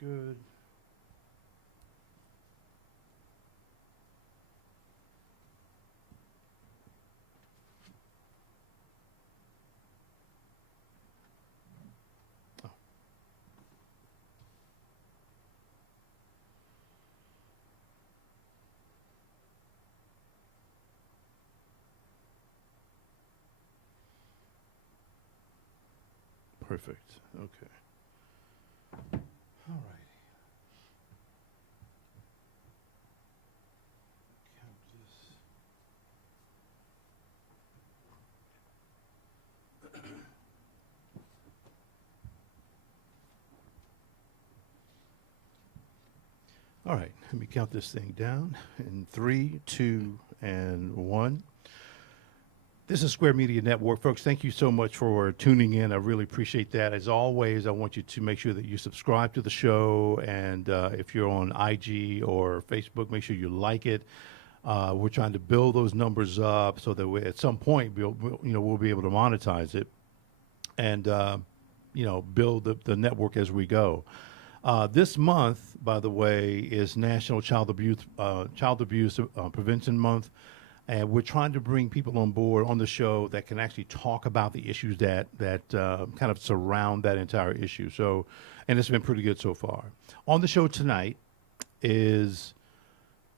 good. Oh. Perfect. Okay. All right. Count this. All right, let me count this thing down in three, two, and one. This is Square Media Network. Folks, thank you so much for tuning in. I really appreciate that. As always, I want you to make sure that you subscribe to the show. And if you're on IG or Facebook, make sure you like it. We're trying to build those numbers up so that at some point we'll be able to monetize it and build the network as we go. This month, by the way, is National Child Abuse Prevention Month. And we're trying to bring people on board on the show that can actually talk about the issues that kind of surround that entire issue. So, and it's been pretty good so far. On the show tonight is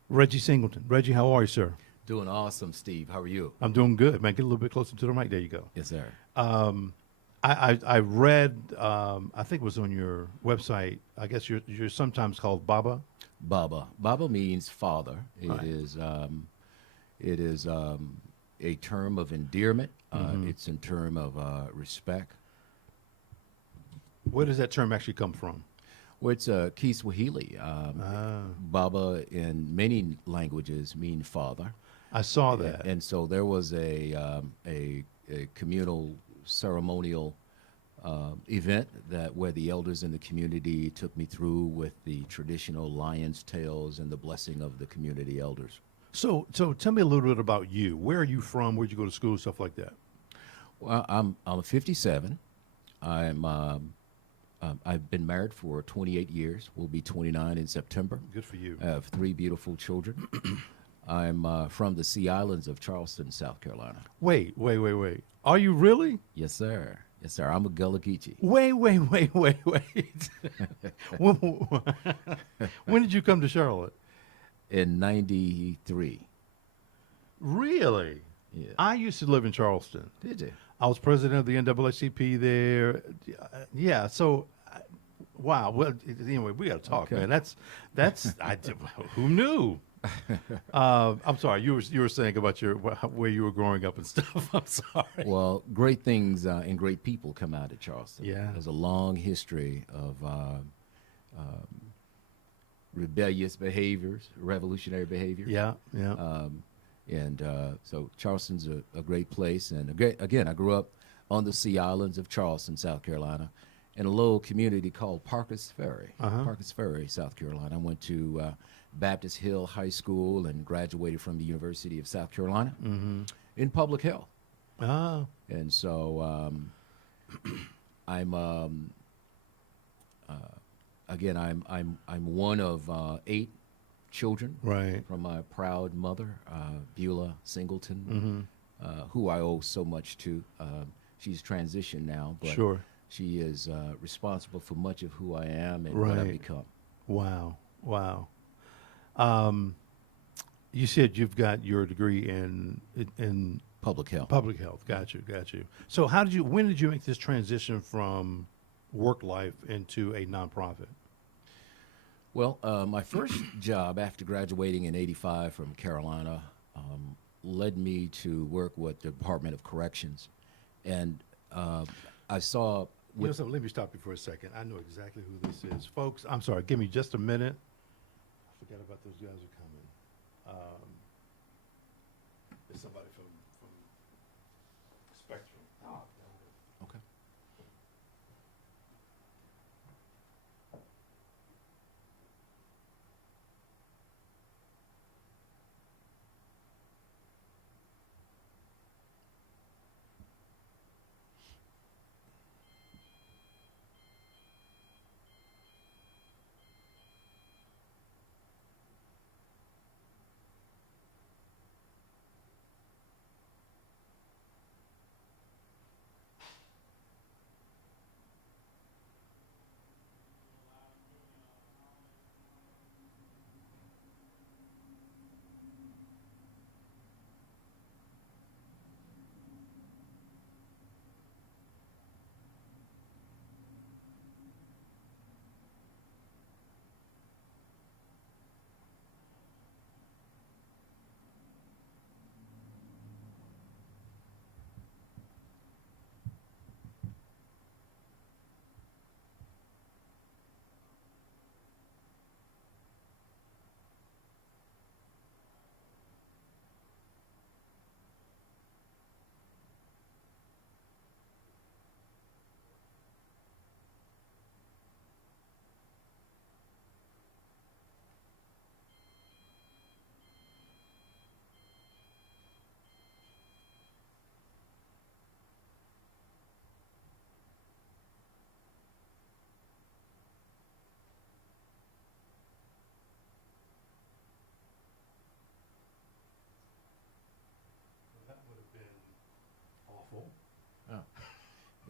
Reggie Singleton. Reggie, how are you, sir? Doing awesome, Steve. How are you? I'm doing good, man. Get a little bit closer to the mic. There you go. Yes, sir. I read, I think it was on your website. I guess you're sometimes called Baba. Baba. Baba means father. Right. It is a term of endearment. Mhm. It's in term of respect. Where does that term actually come from? Well, it's Kiswahili. Baba in many languages mean father. I saw that. And so there was a communal ceremonial event where the elders in the community took me through with the traditional lion's tails and the blessing of the community elders. So tell me a little bit about you. Where are you from? Where'd you go to school? Stuff like that. Well, I'm 57. I've been married for 28 years. We'll be 29 in September. Good for you. I have 3 beautiful children. I'm from the Sea Islands of Charleston, South Carolina. Wait. Are you really? Yes, sir. Yes, sir. I'm a Gullah Geechee. Wait. when, when did you come to Charlotte? In 93. Really? Yeah. I used to live in Charleston. Did you? I was president of the NAACP there. Yeah. So, wow. Well, anyway, we got to talk, Okay. man. Who knew? I'm sorry. You were saying about where you were growing up and stuff. I'm sorry. Well, great things and great people come out of Charleston. Yeah. There's a long history of rebellious behaviors, revolutionary behavior. Yeah. So Charleston's a great place. And again, I grew up on the Sea Islands of Charleston, South Carolina, in a little community called Parkers Ferry. Uh-huh. Parkers Ferry, South Carolina. I went to Baptist Hill High School and graduated from the University of South Carolina in public health. Ah. And so I'm again, I'm one of 8 children, Right. from my proud mother, Beulah Singleton, who I owe so much to. She's transitioned now, but Sure. she is responsible for much of who I am and what I've Right. become. Wow. You said you've got your degree in Public health. public health. Got you. So when did you make this transition from work life into a nonprofit? Well, my first job after graduating in '85 from Carolina led me to work with the Department of Corrections. And I saw... You know something, let me stop you for a second. I know exactly who this is. Folks, I'm sorry, give me just a minute. I forgot about those guys who are coming. It's somebody from Spectrum. Oh, Okay.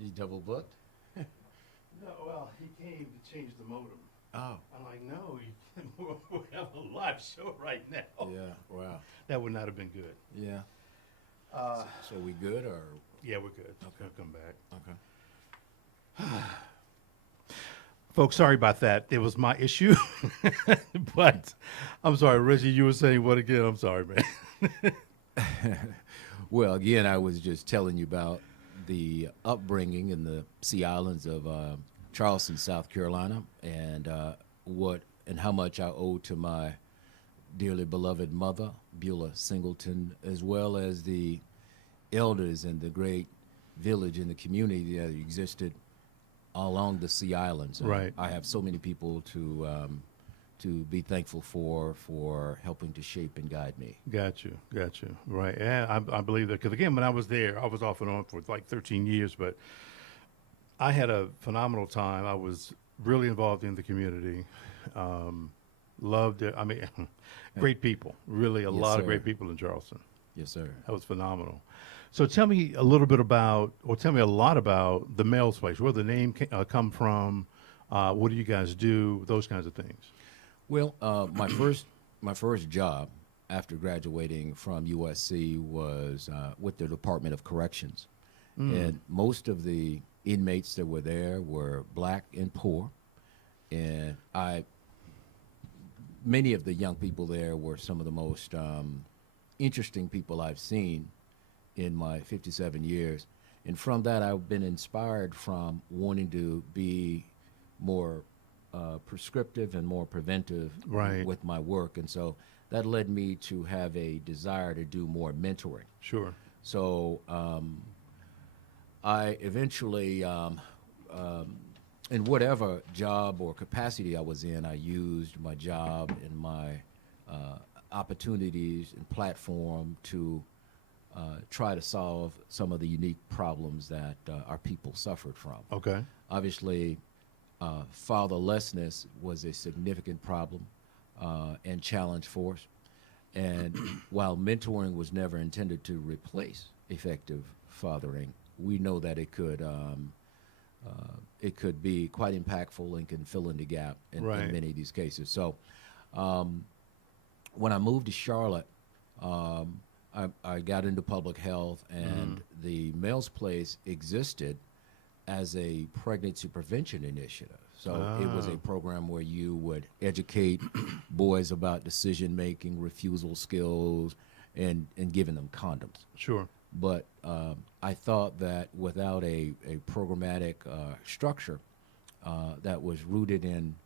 You double booked? No, well, he came to change the modem. Oh. I'm like, no, we have a live show right now. Yeah. Wow. That would not have been good. Yeah. Uh, So we good or? yeah, we're good. Okay. Gonna come back. Okay. Folks, sorry about that. It was my issue. But I'm sorry, Reggie, you were saying what again? I'm sorry, man. Well, again, I was just telling you about the upbringing in the Sea Islands of Charleston, South Carolina, and what and how much I owe to my dearly beloved mother, Beulah Singleton, as well as the elders and the great village and the community that existed along the Sea Islands. Right. I have so many people to be thankful for helping to shape and guide me. Got you. Right. Yeah, I believe that. Because, again, when I was there, I was off and on for like 13 years, but I had a phenomenal time. I was really involved in the community. Loved it. I mean, great people. Really, a Yes, lot sir. of great people in Charleston. Yes, sir. That was phenomenal. So tell me a little bit about, or tell me a lot about the Mel's Place. Where the name come from? What do you guys do? Those kinds of things. Well, my first job after graduating from USC was with the Department of Corrections, and most of the inmates that were there were black and poor, and many of the young people there were some of the most interesting people I've seen in my 57 years, and from that I've been inspired from wanting to be more prescriptive and more preventive Right. with my work, and so that led me to have a desire to do more mentoring. Sure. So I eventually, in whatever job or capacity I was in, I used my job and my opportunities and platform to try to solve some of the unique problems that our people suffered from. Okay. Obviously, fatherlessness was a significant problem and challenge for us. And while mentoring was never intended to replace effective fathering, we know that it could be quite impactful and can fill in the gap in Right. many of these cases. So when I moved to Charlotte, I got into public health, and the Mel's Place existed as a pregnancy prevention initiative. So it was a program where you would educate boys about decision making, refusal skills, and giving them condoms. Sure. But I thought that without a programmatic structure that was rooted in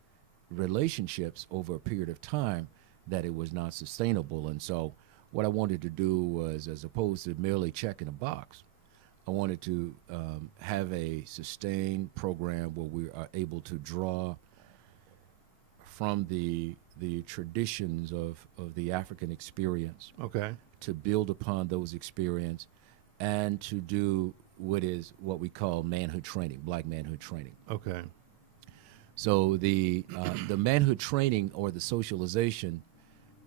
relationships over a period of time, that it was not sustainable. And so what I wanted to do was, as opposed to merely checking a box, I wanted to have a sustained program where we are able to draw from the traditions of the African experience, Okay. to build upon those experiences, and to do what we call manhood training, black manhood training. Okay. So the manhood training or the socialization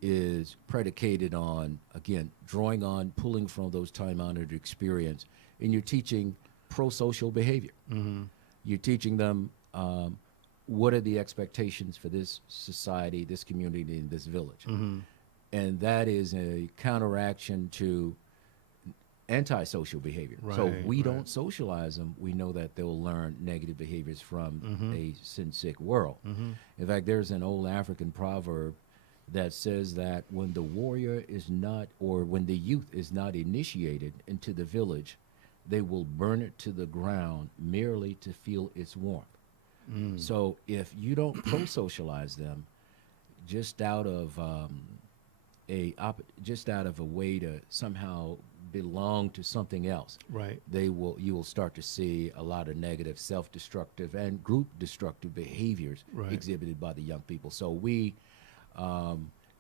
is predicated on, again, drawing on, pulling from those time-honored experience, and you're teaching pro-social behavior. Mm-hmm. You're teaching them what are the expectations for this society, this community, and this village. Mm-hmm. And that is a counteraction to antisocial behavior. So Right, we right. don't socialize them. We know that they'll learn negative behaviors from Mhm. a sin-sick world. Mm-hmm. In fact, there's an old African proverb that says that when the warrior is not, or when the youth is not initiated into the village, they will burn it to the ground merely to feel its warmth. Mm. So if you don't pro-socialize them, just out of a way to somehow belong to something else, Right. you will start to see a lot of negative, self-destructive and group destructive behaviors Right. exhibited by the young people. So we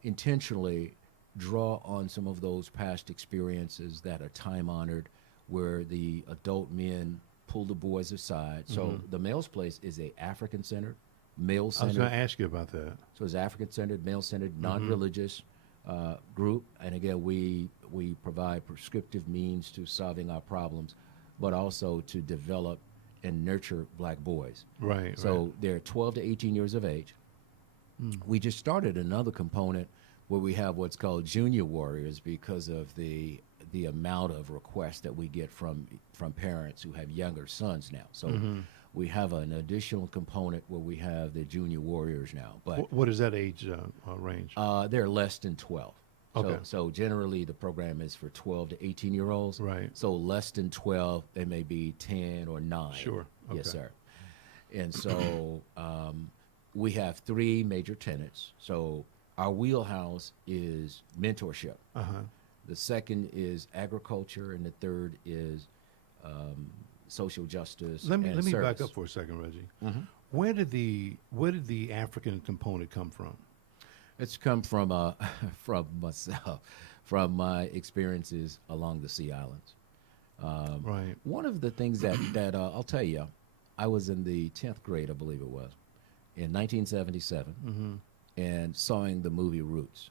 intentionally draw on some of those past experiences that are time-honored, where the adult men pull the boys aside. So the Male's Place is a African-centered, I was going to male-centered. ask you about that. So it's African-centered, male-centered, non-religious group. And again, we provide prescriptive means to solving our problems, but also to develop and nurture black boys. Right. So they're 12 to 18 years of age. We just started another component where we have what's called junior warriors because of the amount of requests that we get from parents who have younger sons now. So we have an additional component where we have the junior warriors now. But What is that age range? they're less than 12. Okay. So generally the program is for 12 to 18-year-olds. Right. So less than 12, they may be 10 or 9. Sure. Yes, Okay. sir. And so we have 3 major tenets. So our wheelhouse is mentorship. Uh-huh. The second is agriculture, and the third is social justice. Let me and back service. up for a second, Reggie. Mhm. Where did the African component come from? It's come from from myself, from my experiences along the Sea Islands. Right. One of the things that I'll tell you, I was in the 10th grade, I believe it was, in 1977, and sawing the movie Roots.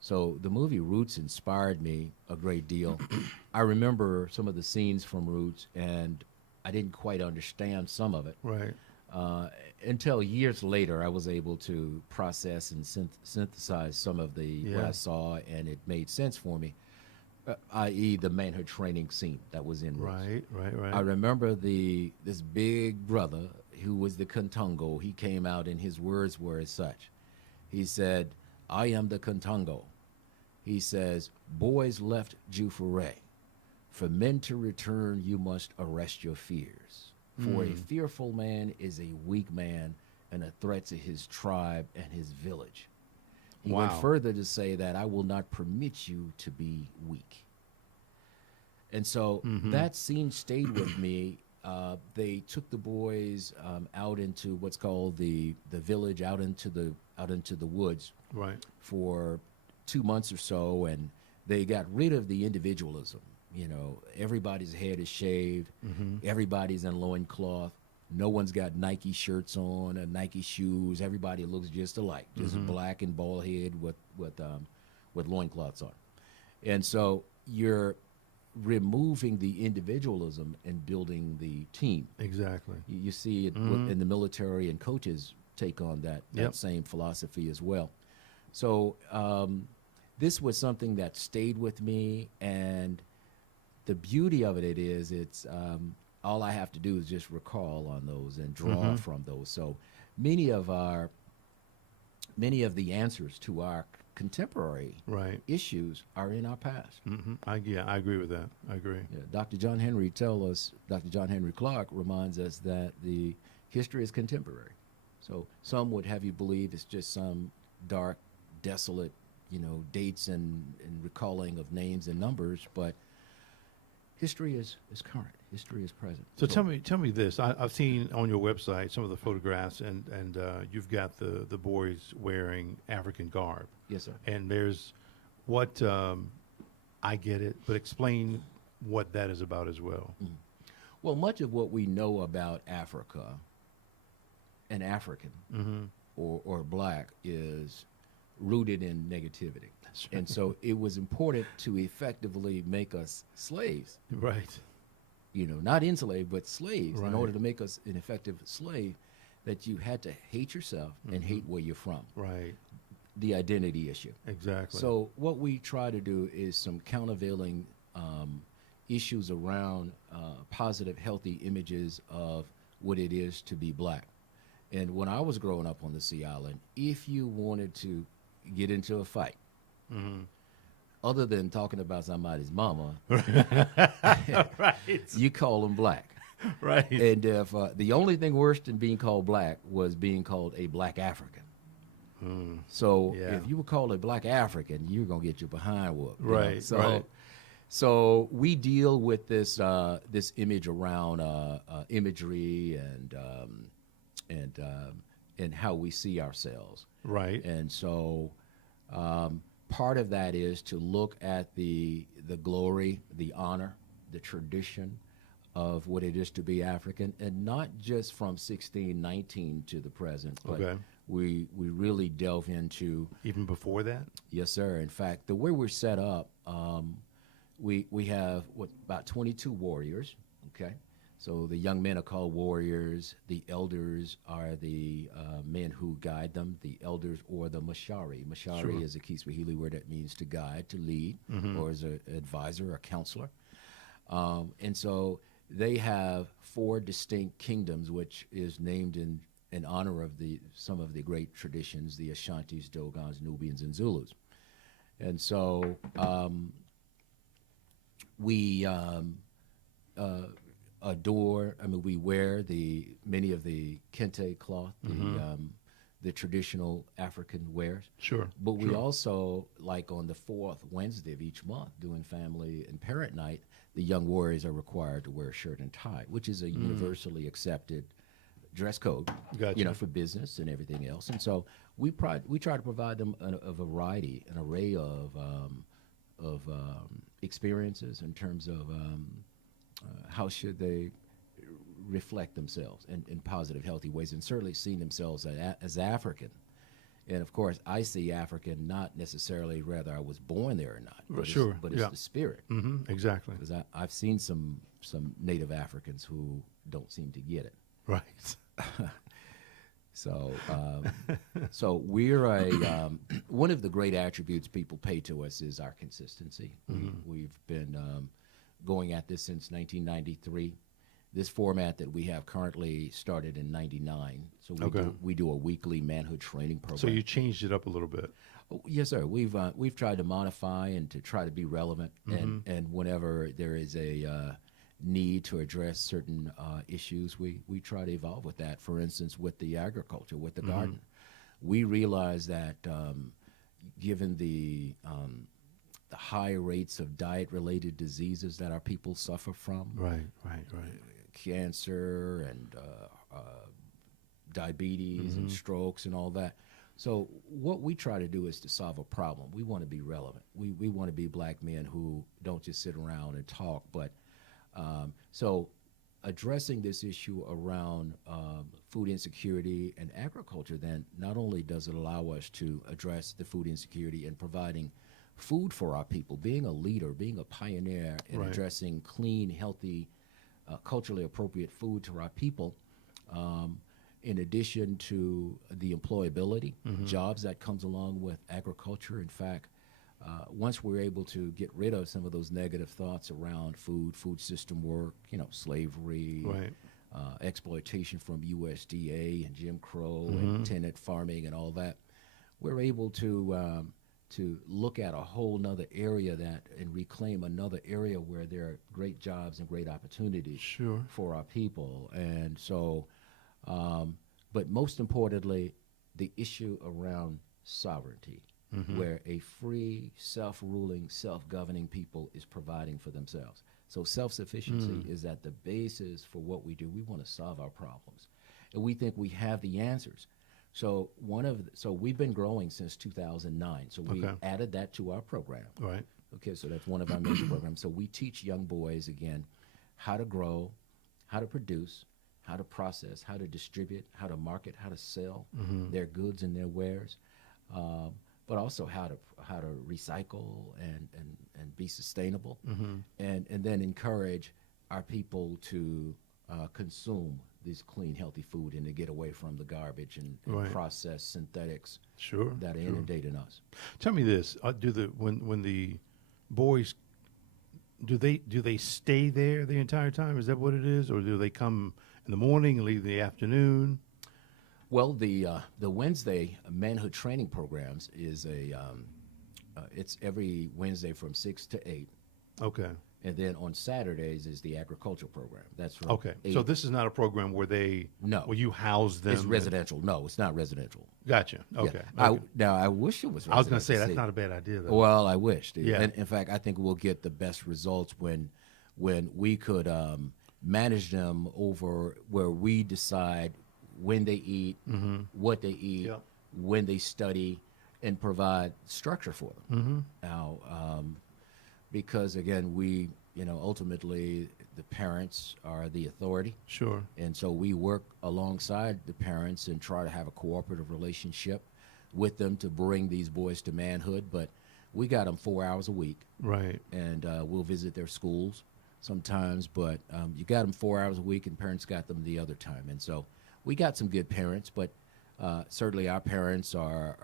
So the movie Roots inspired me a great deal. I remember some of the scenes from Roots, and I didn't quite understand some of it. Right. Until years later, I was able to process and synthesize some of what I saw, and it made sense for me, i.e. the manhood training scene that was in Roots. Right. I remember this big brother who was the Contungo. He came out and his words were as such. He said, "I am the Contungo." He says, "Boys left Jufuray. For men to return, you must arrest your fears. For a fearful man is a weak man and a threat to his tribe and his village." He went Wow. further to say that I will not permit you to be weak. And so that scene stayed with me. They took the boys out into what's called the village, out into the woods Right. for 2 months or so, and they got rid of the individualism. You know, everybody's head is shaved, everybody's in loincloth, no one's got Nike shirts on and Nike shoes. Everybody looks just alike, just black and bald head with loincloths on. And so you're removing the individualism and building the team. Exactly. You see it in the military, and coaches take on that Yep. same philosophy as well. So this was something that stayed with me, and the beauty of it is it's all I have to do is just recall on those and draw from those. So many of the answers to our contemporary Right. issues are in our past. I agree with that. I agree. Yeah, Dr. John Henry Clark reminds us that the history is contemporary. So some would have you believe it's just some dark, desolate, dates and recalling of names and numbers, but history is current. History is present. So tell me this. I've seen on your website some of the photographs, and you've got the boys wearing African garb. Yes, sir. And there's what I get it, but explain what that is about as well. Well, much of what we know about Africa and African or black is rooted in negativity. And so it was important to effectively make us slaves, Right. not enslaved, but slaves. Right. In order to make us an effective slave, that you had to hate yourself and hate where you're from, Right. the identity issue. Exactly. So what we try to do is some countervailing issues around positive, healthy images of what it is to be black. And when I was growing up on the Sea Island, if you wanted to get into a fight, other than talking about somebody's mama, right. you call them black. Right. And if the only thing worse than being called black was being called a black African. So Yeah. if you were called a black African, you're gonna get your behind whooped. Right, So, right. so we deal with this this image around imagery and how we see ourselves. Right. And so part of that is to look at the glory, the honor, the tradition of what it is to be African, and not just from 1619 to the present, but Okay. we really delve into, Even before that? yes, sir. In fact, the way we're set up, we have about 22 warriors, okay? So the young men are called warriors. The elders are the men who guide them, the elders or the mashari. Mashari Sure. is a Kiswahili word that means to guide, to lead, or as an advisor, a counselor. And so they have four distinct kingdoms, which is named in honor of some of the great traditions, the Ashantis, Dogons, Nubians, and Zulus. And so we adore. I mean, we wear many of the kente cloth, the traditional African wares. Sure. But we sure. also, like on the fourth Wednesday of each month, doing family and parent night, the young warriors are required to wear a shirt and tie, which is a universally accepted dress code, Gotcha. for business and everything else. And so we try to provide them a variety, an array of experiences in terms of how should they reflect themselves in positive, healthy ways, and certainly seeing themselves as African. And of course, I see African not necessarily whether I was born there or not, but Sure, it's yeah. the spirit. Exactly. Because I've seen some Native Africans who don't seem to get it. Right. So, so we're one of the great attributes people pay to us is our consistency. We've been going at this since 1993. This format that we have currently started in '99. So we do a weekly manhood training program. So you changed it up a little bit. Oh, yes, sir. We've tried to modify and to try to be relevant, and whenever there is a need to address certain issues, we try to evolve with that. For instance, with the agriculture, with the garden, we realize that given the high rates of diet-related diseases that our people suffer from, Right. cancer and diabetes and strokes and all that. So what we try to do is to solve a problem. We want to be relevant. We want to be black men who don't just sit around and talk, but so addressing this issue around food insecurity and agriculture, then not only does it allow us to address the food insecurity and providing food for our people, being a leader, being a pioneer in Right. addressing clean, healthy, culturally appropriate food to our people, in addition to the employability, jobs that comes along with agriculture. In fact, once we're able to get rid of some of those negative thoughts around food system work, slavery, Right. Exploitation from USDA and Jim Crow and tenant farming and all that, we're able to look at a whole nother area and reclaim another area where there are great jobs and great opportunities Sure. for our people. And so, but most importantly, the issue around sovereignty, where a free, self-ruling, self-governing people is providing for themselves. So self-sufficiency is at the basis for what we do. We want to solve our problems, and we think we have the answers. So we've been growing since 2009. So we Okay. added that to our program. Right. Okay, so that's one of our major programs. So we teach young boys, again, how to grow, how to produce, how to process, how to distribute, how to market, how to sell their goods and their wares, but also how to recycle and be sustainable, and then encourage our people to consume this clean, healthy food and to get away from the garbage and Right. processed synthetics Sure. that are sure. inundating us. Tell me this: when the boys do they stay there the entire time? Is that what it is, or do they come in the morning and leave in the afternoon? Well, the Wednesday manhood training programs is it's every Wednesday from 6 to 8, Okay. and then on Saturdays is the agricultural program. That's from Okay. 8. So this is not a program where No. where you house them. It's residential. No, it's not residential. Gotcha. Yeah. Okay. Now I wish it was. I was going to say residential. that's not a bad idea though. Well, I wish. Yeah. And in fact, I think we'll get the best results when we could manage them over where we decide when they eat, what they eat, Yep. when they study, and provide structure for them. Now, because again, we, ultimately the parents are the authority. Sure. And so we work alongside the parents and try to have a cooperative relationship with them to bring these boys to manhood. But we got them 4 hours a week, Right. and we'll visit their schools. sometimes, but you got them 4 hours a week, and parents got them the other time. And so we got some good parents, but certainly our parents are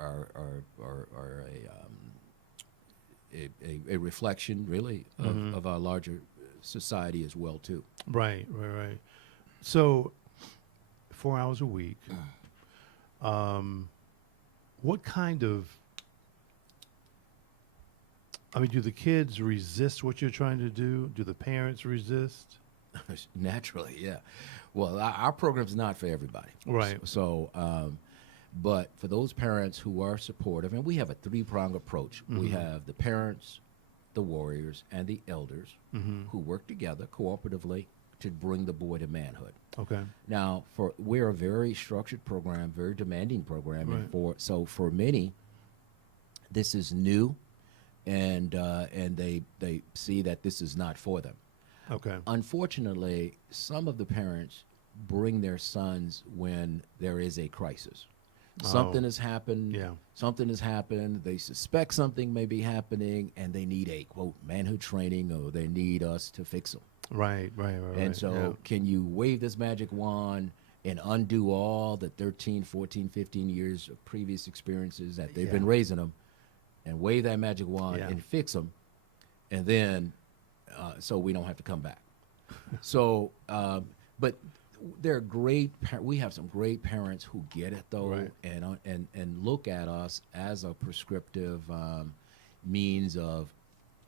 a reflection, really, of our larger society as well, too. Right, right, right. So, 4 hours a week. What kind of, I mean, do the kids resist what you're trying to do? Do the parents resist? Naturally, yeah. Well, our program's not for everybody. Right. But for those parents who are supportive, and we have a three-pronged approach. We have the parents, the warriors, and the elders who work together cooperatively to bring the boy to manhood. Okay. Now, we're a very structured program, very demanding program, Right. and for many, this is new, and they see that this is not for them. Okay. Unfortunately, some of the parents bring their sons when there is a crisis. Something has happened. Yeah. Something has happened. They suspect something may be happening, and they need a, quote, manhood training, or they need us to fix them. Right, right, right. And so can you wave this magic wand and undo all the 13, 14, 15 years of previous experiences that they've been raising them, and wave that magic wand and fix them, and then so we don't have to come back. So, but they're great. We have some great parents who get it, though, Right. and look at us as a prescriptive means of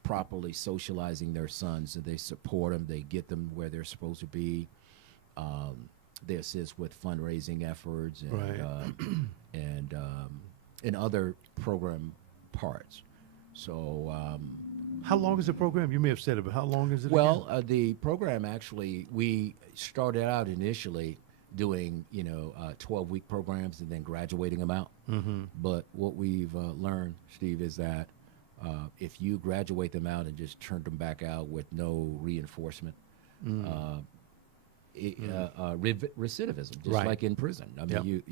properly socializing their sons. And they support them. They get them where they're supposed to be. They assist with fundraising efforts and Right. and other program parts. So. How long is the program? You may have said it, but how long is it? Well, again? the program actually, we started out initially doing 12-week programs and then graduating them out. But what we've learned, Steve, is that if you graduate them out and just turn them back out with no reinforcement, recidivism, just Right. like in prison. I mean,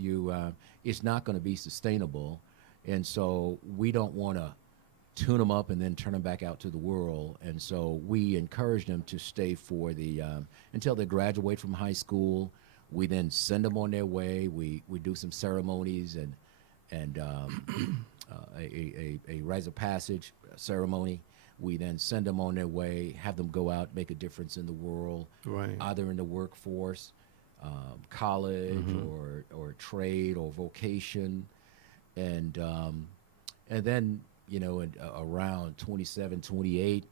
it's not going to be sustainable, and so we don't want to tune them up and then turn them back out to the world. And so we encourage them to stay for the until they graduate from high school. We then send them on their way. We do some ceremonies and a rite of passage ceremony. We then send them on their way, have them go out, make a difference in the world, Right. either in the workforce, college, or trade or vocation, and then around 27, 28,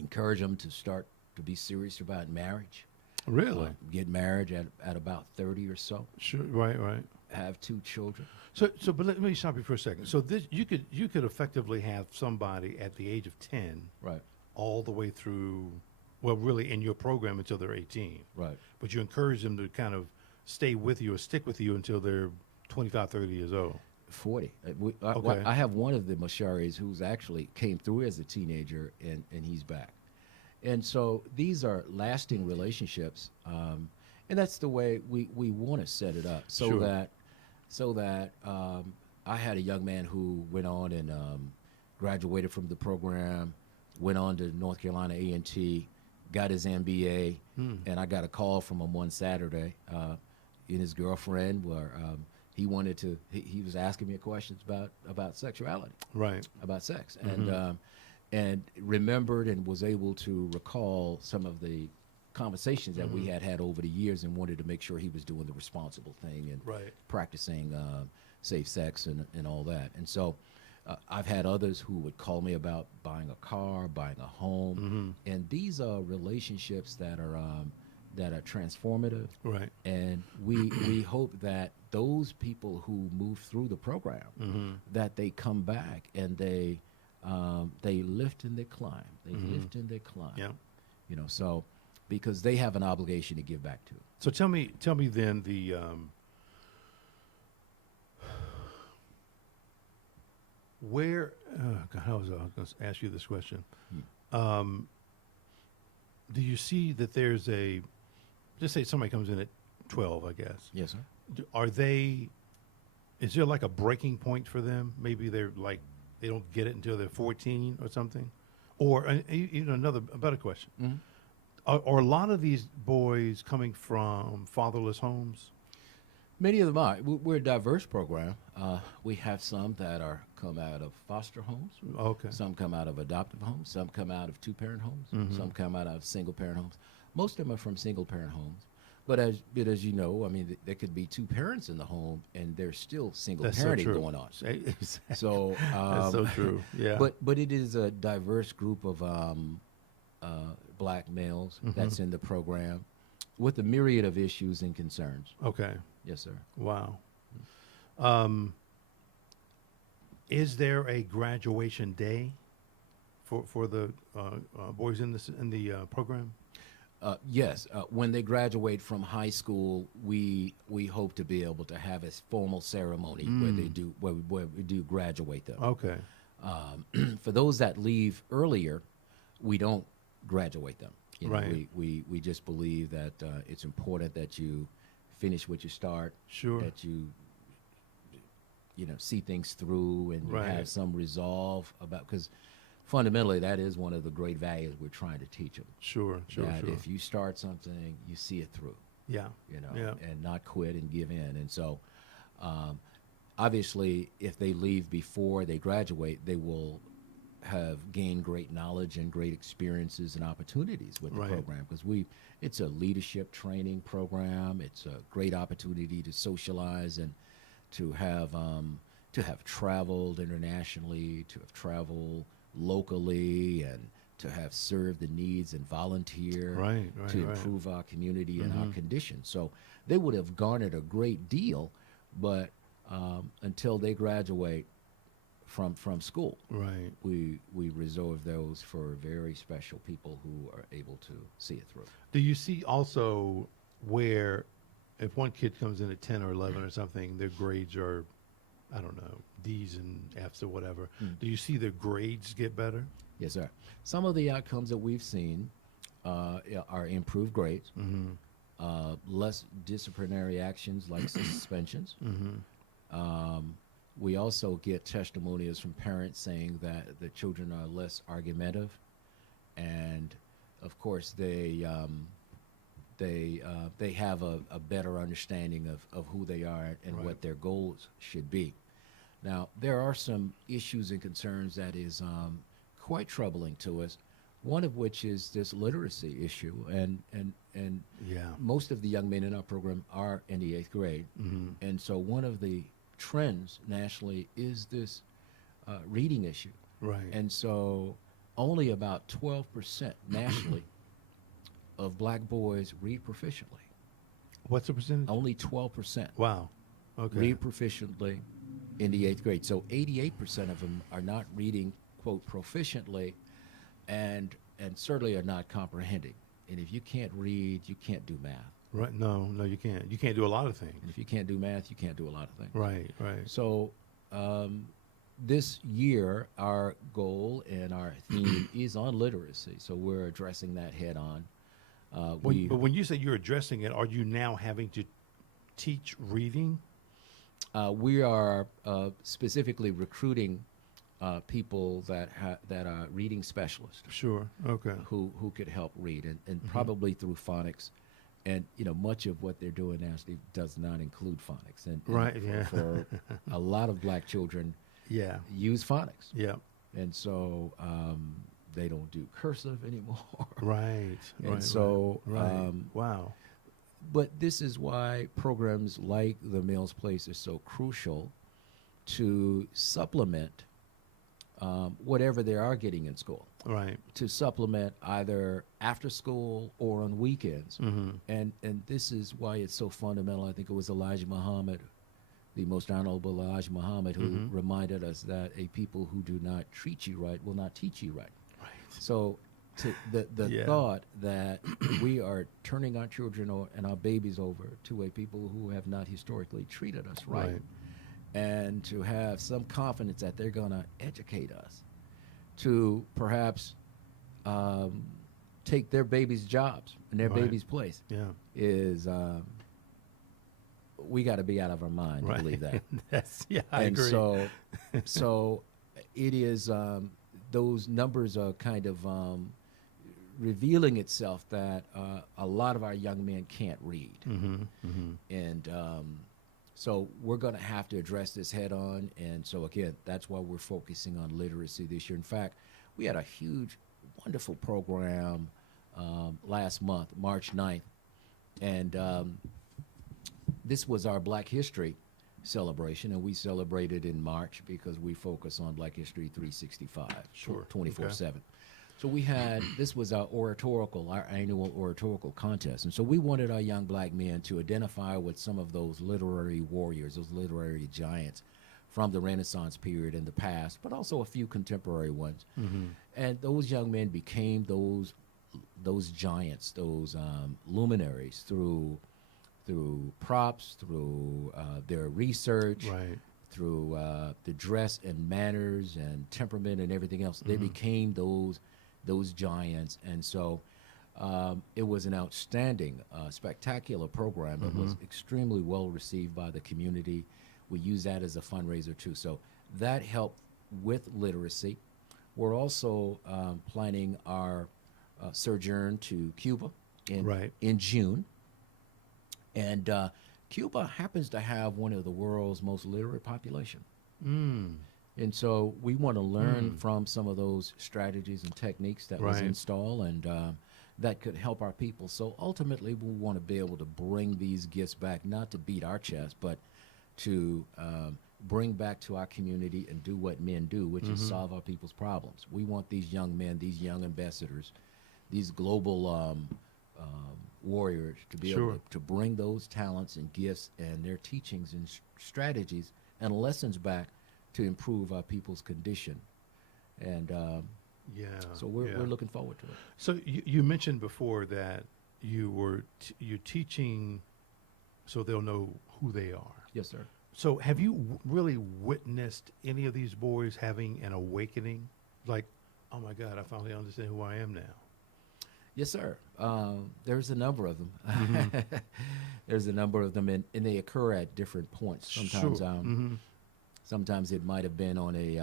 encourage them to start to be serious about marriage. Really? Get married at about 30 or so. Sure. Right, right. Have 2 children. So, but let me stop you for a second. So this, you could effectively have somebody at the age of 10, Right. all the way through, well, really in your program until they're 18. Right. But you encourage them to kind of stay with you or stick with you until they're 25, 30 years old. 40. Okay. I have one of the Masharis who's actually came through as a teenager, and he's back. And so these are lasting relationships, and that's the way we want to set it up, so Sure. that I had a young man who went on and graduated from the program, went on to North Carolina A&T, got his MBA, and I got a call from him one Saturday, and his girlfriend were. He wanted to. He was asking me questions about sexuality, Right. about sex, and remembered and was able to recall some of the conversations that we had over the years, and wanted to make sure he was doing the responsible thing and Right. practicing safe sex and all that. And so I've had others who would call me about buying a car, buying a home, and these are relationships that are transformative. Right. And we hope that those people who move through the program, that they come back and they lift and they climb. They lift and they climb. Yeah. So because they have an obligation to give back to. So tell me then the where God, how was I going to ask you this question? Do you see that there's just say somebody comes in at 12, I guess. Yes, sir. Is there like a breaking point for them? Maybe they're like, they don't get it until they're 14 or something? Or another a better question: Mhm. are a lot of these boys coming from fatherless homes? Many of them are. We're a diverse program. We have some that are come out of foster homes. Okay. Some come out of adoptive homes. Some come out of two-parent homes. Mhm. Some come out of single-parent homes. Most of them are from single-parent homes. But as you know, I mean, there could be two parents in the home, and there's still single That's so parenting true. going on. Exactly. So, That's so true. Yeah. but it is a diverse group of black males Mhm. that's in the program, with a myriad of issues and concerns. Okay. Yes, sir. Wow. Um, is there a graduation day for the boys in the program? Yes, when they graduate from high school, we hope to be able to have a formal ceremony where we do graduate them. Okay. For those that leave earlier, we don't graduate them. You know, Right. we just believe that it's important that you finish what you start, Sure. that you know, see things through and you Right. have some resolve about, because fundamentally that is one of the great values we're trying to teach them. Sure. Sure. That Sure. if you start something, you see it through, Yeah. you know, Yeah. and not quit and give in. And so, obviously, if they leave before they graduate, they will have gained great knowledge and great experiences and opportunities with the Right. program, because it's a leadership training program. It's a great opportunity to socialize and to have traveled internationally, to have traveled locally, and to have served the needs and volunteer Right. Right. to Right. improve our community and our Mhm. conditions. So they would have garnered a great deal, but until they graduate from school, Right. we reserve those for very special people who are able to see it through. Do you see also where if one kid comes in at 10 or 11 or something, their grades are, I don't know, D's and F's or whatever. Do you see their grades get better? Yes, sir. Some of the outcomes that we've seen are improved grades, Mm-hmm. less disciplinary actions like suspensions. Mm-hmm. We also get testimonials from parents saying that the children are less argumentative, and of course they have a better understanding of who they are and Right. what their goals should be. Now, there are some issues and concerns that is quite troubling to us, one of which is this literacy issue, and Yeah. most of the young men in our program are in the 8th grade. Mm-hmm. And so one of the trends nationally is this reading issue. Right. And so only about 12% nationally of black boys read proficiently. What's the percentage? Only 12% Wow. Okay. read proficiently in the 8th grade. So 88% of them are not reading, quote, proficiently, and certainly are not comprehending. And if you can't read, you can't do math. Right. No, you can't. You can't do a lot of things. And if you can't do math, you can't do a lot of things. Right. Right. So this year, our goal and our theme is on literacy. So we're addressing that head on. But when you say you're addressing it, are you now having to teach reading? We are specifically recruiting people that are reading specialists Sure. Okay. who could help read, and probably through phonics. And you know, much of what they're doing actually does not include phonics. And Right, for, yeah. for a lot of black children Yeah. use phonics, Yeah. and so they don't do cursive anymore. Right. And right. so, Right. Wow. But this is why programs like the Mills Place are so crucial to supplement whatever they are getting in school, Right. to supplement either after school or on weekends. Mm-hmm. And this is why it's so fundamental. I think it was Elijah Muhammad, the most honorable Elijah Muhammad, who Mhm. reminded us that a people who do not treat you right will not teach you right. Right. So the Yeah. thought that we are turning our children and our babies over to a people who have not historically treated us right, Right. and to have some confidence that they're going to educate us to perhaps take their babies' jobs and their Right. babies' place Yeah. is we got to be out of our mind Right. to believe that. That's I And agree. so it is those numbers are kind of revealing itself that a lot of our young men can't read. And so we're going to have to address this head on. And so, again, that's why we're focusing on literacy this year. In fact, we had a huge, wonderful program last month, March 9th. And this was our Black History celebration, and we celebrated in March because we focus on Black History 365, Sure. 24/7. So we had, this was our annual oratorical contest. And so we wanted our young black men to identify with some of those literary warriors, those literary giants from the Renaissance period in the past, but also a few contemporary ones. And those young men became those giants, those luminaries through props, through their research, Right. through the dress and manners and temperament and everything else. They became those giants. And so it was an outstanding, spectacular program that was extremely well received by the community. We use that as a fundraiser too. So that helped with literacy. We're also planning our sojourn to Cuba in June. And Cuba happens to have one of the world's most literate population. And so we want to learn from some of those strategies and techniques that was installed, and that could help our people. So ultimately, we want to be able to bring these gifts back, not to beat our chest, but to bring back to our community and do what men do, which is solve our people's problems. We want these young men, these young ambassadors, these global warriors to be able to bring those talents and gifts and their teachings and strategies and lessons back to improve our people's condition. And so we're looking forward to it. So you mentioned before that you were you're teaching so they'll know who they are. Yes, sir. So have you really witnessed any of these boys having an awakening? Like, oh my God, I finally understand who I am now. Yes, sir. There's a number of them. There's a number of them, and they occur at different points. Sometimes, sometimes it might have been on a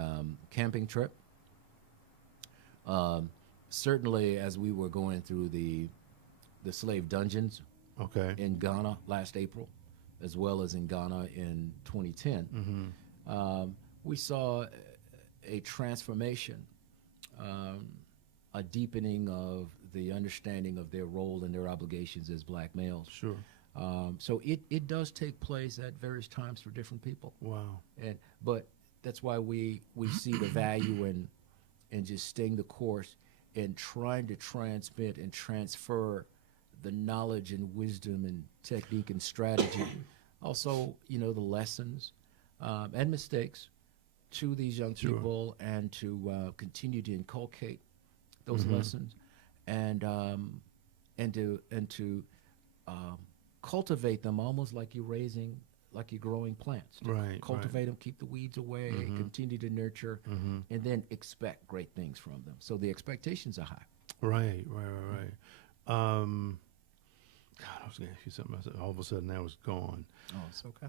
camping trip. Certainly, as we were going through the slave dungeons in Ghana last April, as well as in Ghana in 2010, we saw a transformation, a deepening of the understanding of their role and their obligations as black males. Sure. So it does take place at various times for different people. Wow. But that's why we see the value in just staying the course and trying to transmit and transfer the knowledge and wisdom and technique and strategy. Also, the lessons and mistakes to these young people, and to continue to inculcate those lessons, and to cultivate them almost like you're growing plants. Right. Cultivate them, keep the weeds away, continue to nurture, and then expect great things from them. So the expectations are high. Right. God, I was going to ask you something else. All of a sudden, that was gone. Oh, it's okay.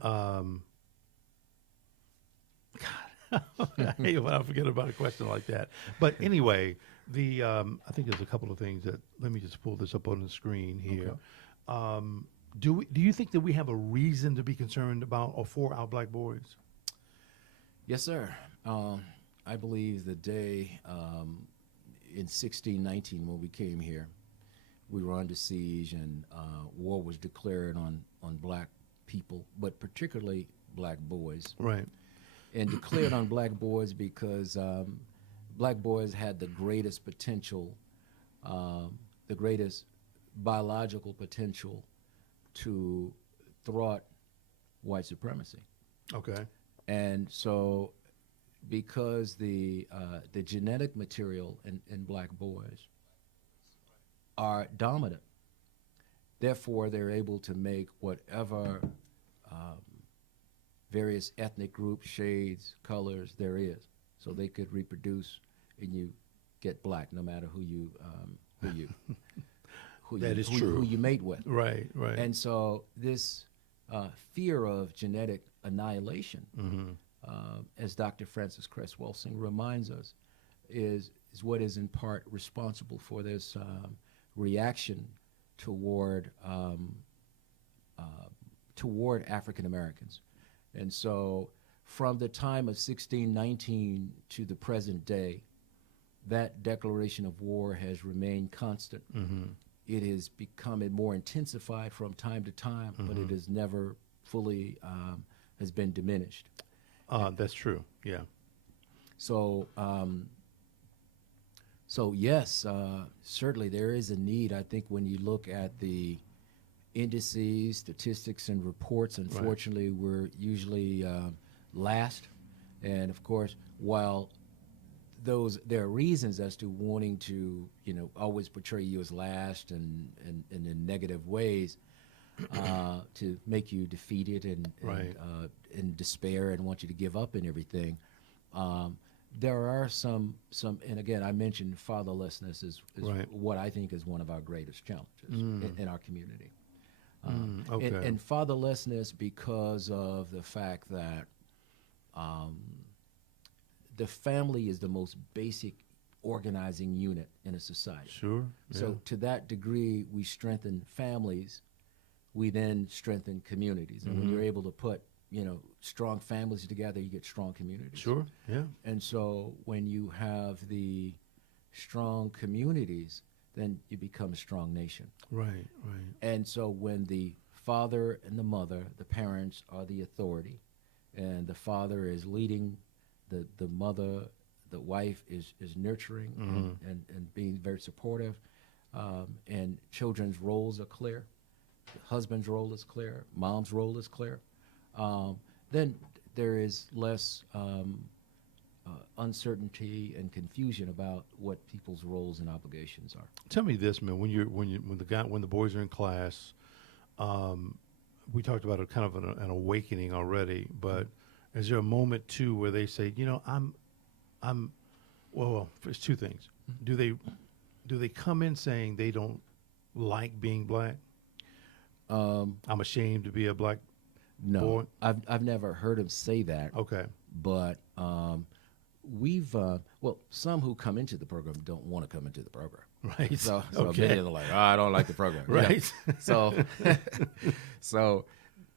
God, I hate when I forget about a question like that. But anyway, I think there's a couple of things that, let me just pull this up on the screen here. Okay. Do you think that we have a reason to be concerned about or for our black boys? Yes, sir. I believe the day in 1619 when we came here, we were under siege, and war was declared on black people, but particularly black boys. Right. And declared on black boys because black boys had the greatest potential, the greatest biological potential to thwart white supremacy. Okay. And so because the genetic material in black boys are dominant, therefore they're able to make whatever various ethnic groups, shades, colors there is. So they could reproduce, and you get black no matter who you mate with. Right. And so this fear of genetic annihilation, as Dr. Francis Cress Welsing reminds us, is what is in part responsible for this reaction toward toward African Americans. And so from the time of 1619 to the present day, that declaration of war has remained constant. It has become more intensified from time to time, but it has never fully has been diminished. That's true. Yeah. So, so yes, certainly there is a need. I think when you look at the indices, statistics, and reports, unfortunately, we're usually last. And of course, while there are reasons as to wanting to, always portray you as last and in negative ways to make you defeated and in despair and want you to give up and everything. There are some, and again, I mentioned fatherlessness is what I think is one of our greatest challenges in our community. Okay. And fatherlessness because of the fact that the family is the most basic organizing unit in a society. Sure. Yeah. So to that degree, we strengthen families, we then strengthen communities. And when you're able to put, strong families together, you get strong communities. Sure. Yeah. And so when you have the strong communities, then you become a strong nation. Right. And so when the father and the mother, the parents are the authority, and the father is leading, the mother, the wife is nurturing and being very supportive, and children's roles are clear, the husband's role is clear, mom's role is clear, then there is less uncertainty and confusion about what people's roles and obligations are. Tell me this, man. When the boys are in class, we talked about a kind of an awakening already. But is there a moment too where they say, well, there's two things. Do they come in saying they don't like being black? I'm ashamed to be a black boy. I've never heard him say that. Okay. But we've some who come into the program don't want to come into the program. Right. So okay. many of them are like, I don't like the program. Right. So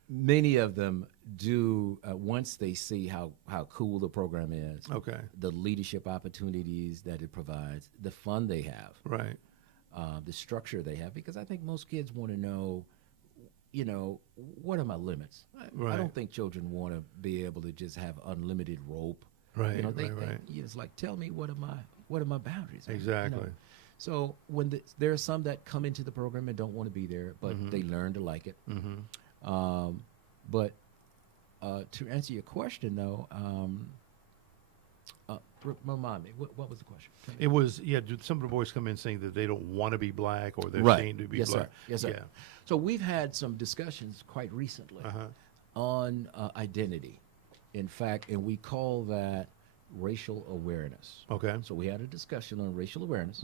many of them do once they see how cool the program is. Okay. The leadership opportunities that it provides, the fun they have. Right. The structure they have, because I think most kids want to know, what are my limits? I don't think children want to be able to just have unlimited rope. Right. It's like, tell me what are my boundaries? Exactly. So when there are some that come into the program and don't want to be there, but they learn to like it. But to answer your question, though, remind me, what was the question? It was, do some of the boys come in saying that they don't want to be black or they're ashamed to be yes, black? Sir. Yes, sir. Yeah. So we've had some discussions quite recently on identity. In fact, and we call that racial awareness. Okay. So we had a discussion on racial awareness,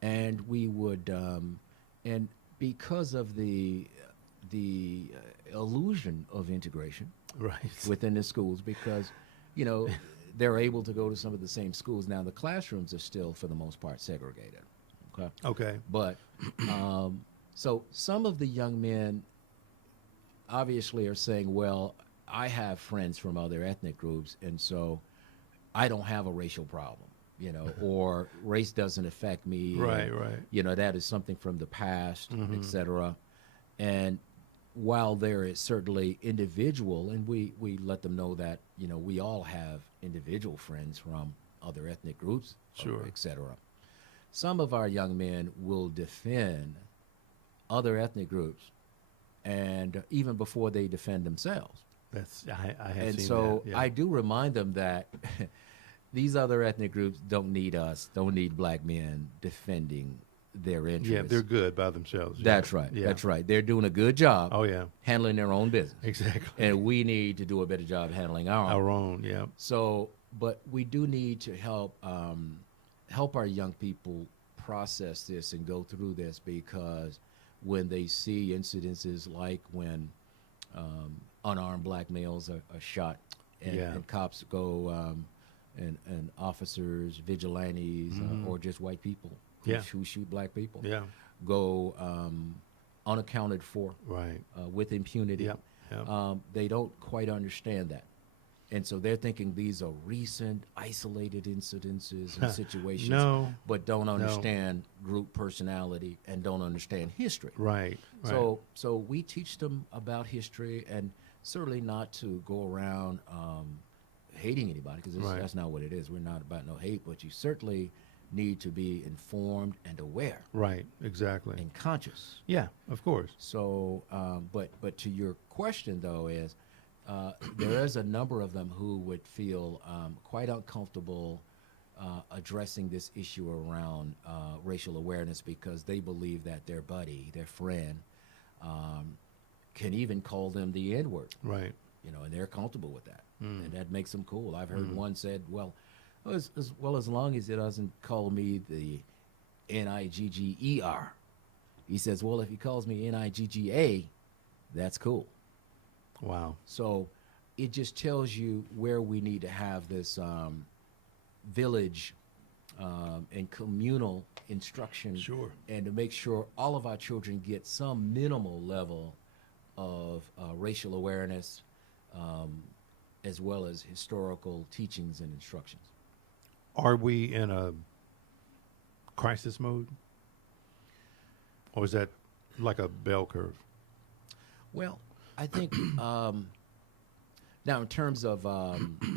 and we would, and because of the illusion of integration within the schools, because they're able to go to some of the same schools. Now, the classrooms are still, for the most part, segregated. Okay. But so some of the young men obviously are saying, well, I have friends from other ethnic groups, and so I don't have a racial problem, or race doesn't affect me. Right. That is something from the past, et cetera. And while there is certainly individual, and we let them know that, we all have individual friends from other ethnic groups, sure, et cetera. Some of our young men will defend other ethnic groups, and even before they defend themselves. I have and seen so that. Yeah. I do remind them that these other ethnic groups don't need us, don't need black men defending their interests. Yeah, they're good by themselves. That's right. Yeah. That's right. They're doing a good job. Oh yeah, handling their own business. Exactly. And we need to do a better job handling our own. Yeah. So, but we do need to help our young people process this and go through this, because when they see incidences like when unarmed black males are shot and cops go and officers, vigilantes, or just white people Yeah. who shoot black people Yeah. go unaccounted for Right. with impunity. Yep. Yep. They don't quite understand that. And so they're thinking these are recent, isolated incidences and situations, No. but don't understand group personality and don't understand history. Right. Right. So we teach them about history, and certainly not to go around hating anybody, because Right. that's not what it is. We're not about no hate, but you certainly need to be informed and aware Right. Exactly. and conscious. Yeah. Of course. So, but to your question though is, there is a number of them who would feel quite uncomfortable addressing this issue around racial awareness, because they believe that their buddy, their friend, can even call them the N-word, Right. and they're comfortable with that, and that makes them cool. I've heard one said, well, as long as it doesn't call me the Nigger. He says, well, if he calls me Nigga, that's cool. Wow. So it just tells you where we need to have this village and communal instruction, Sure. and to make sure all of our children get some minimal level of racial awareness, as well as historical teachings and instructions. Are we in a crisis mode? Or is that like a bell curve? Well, I think now in terms of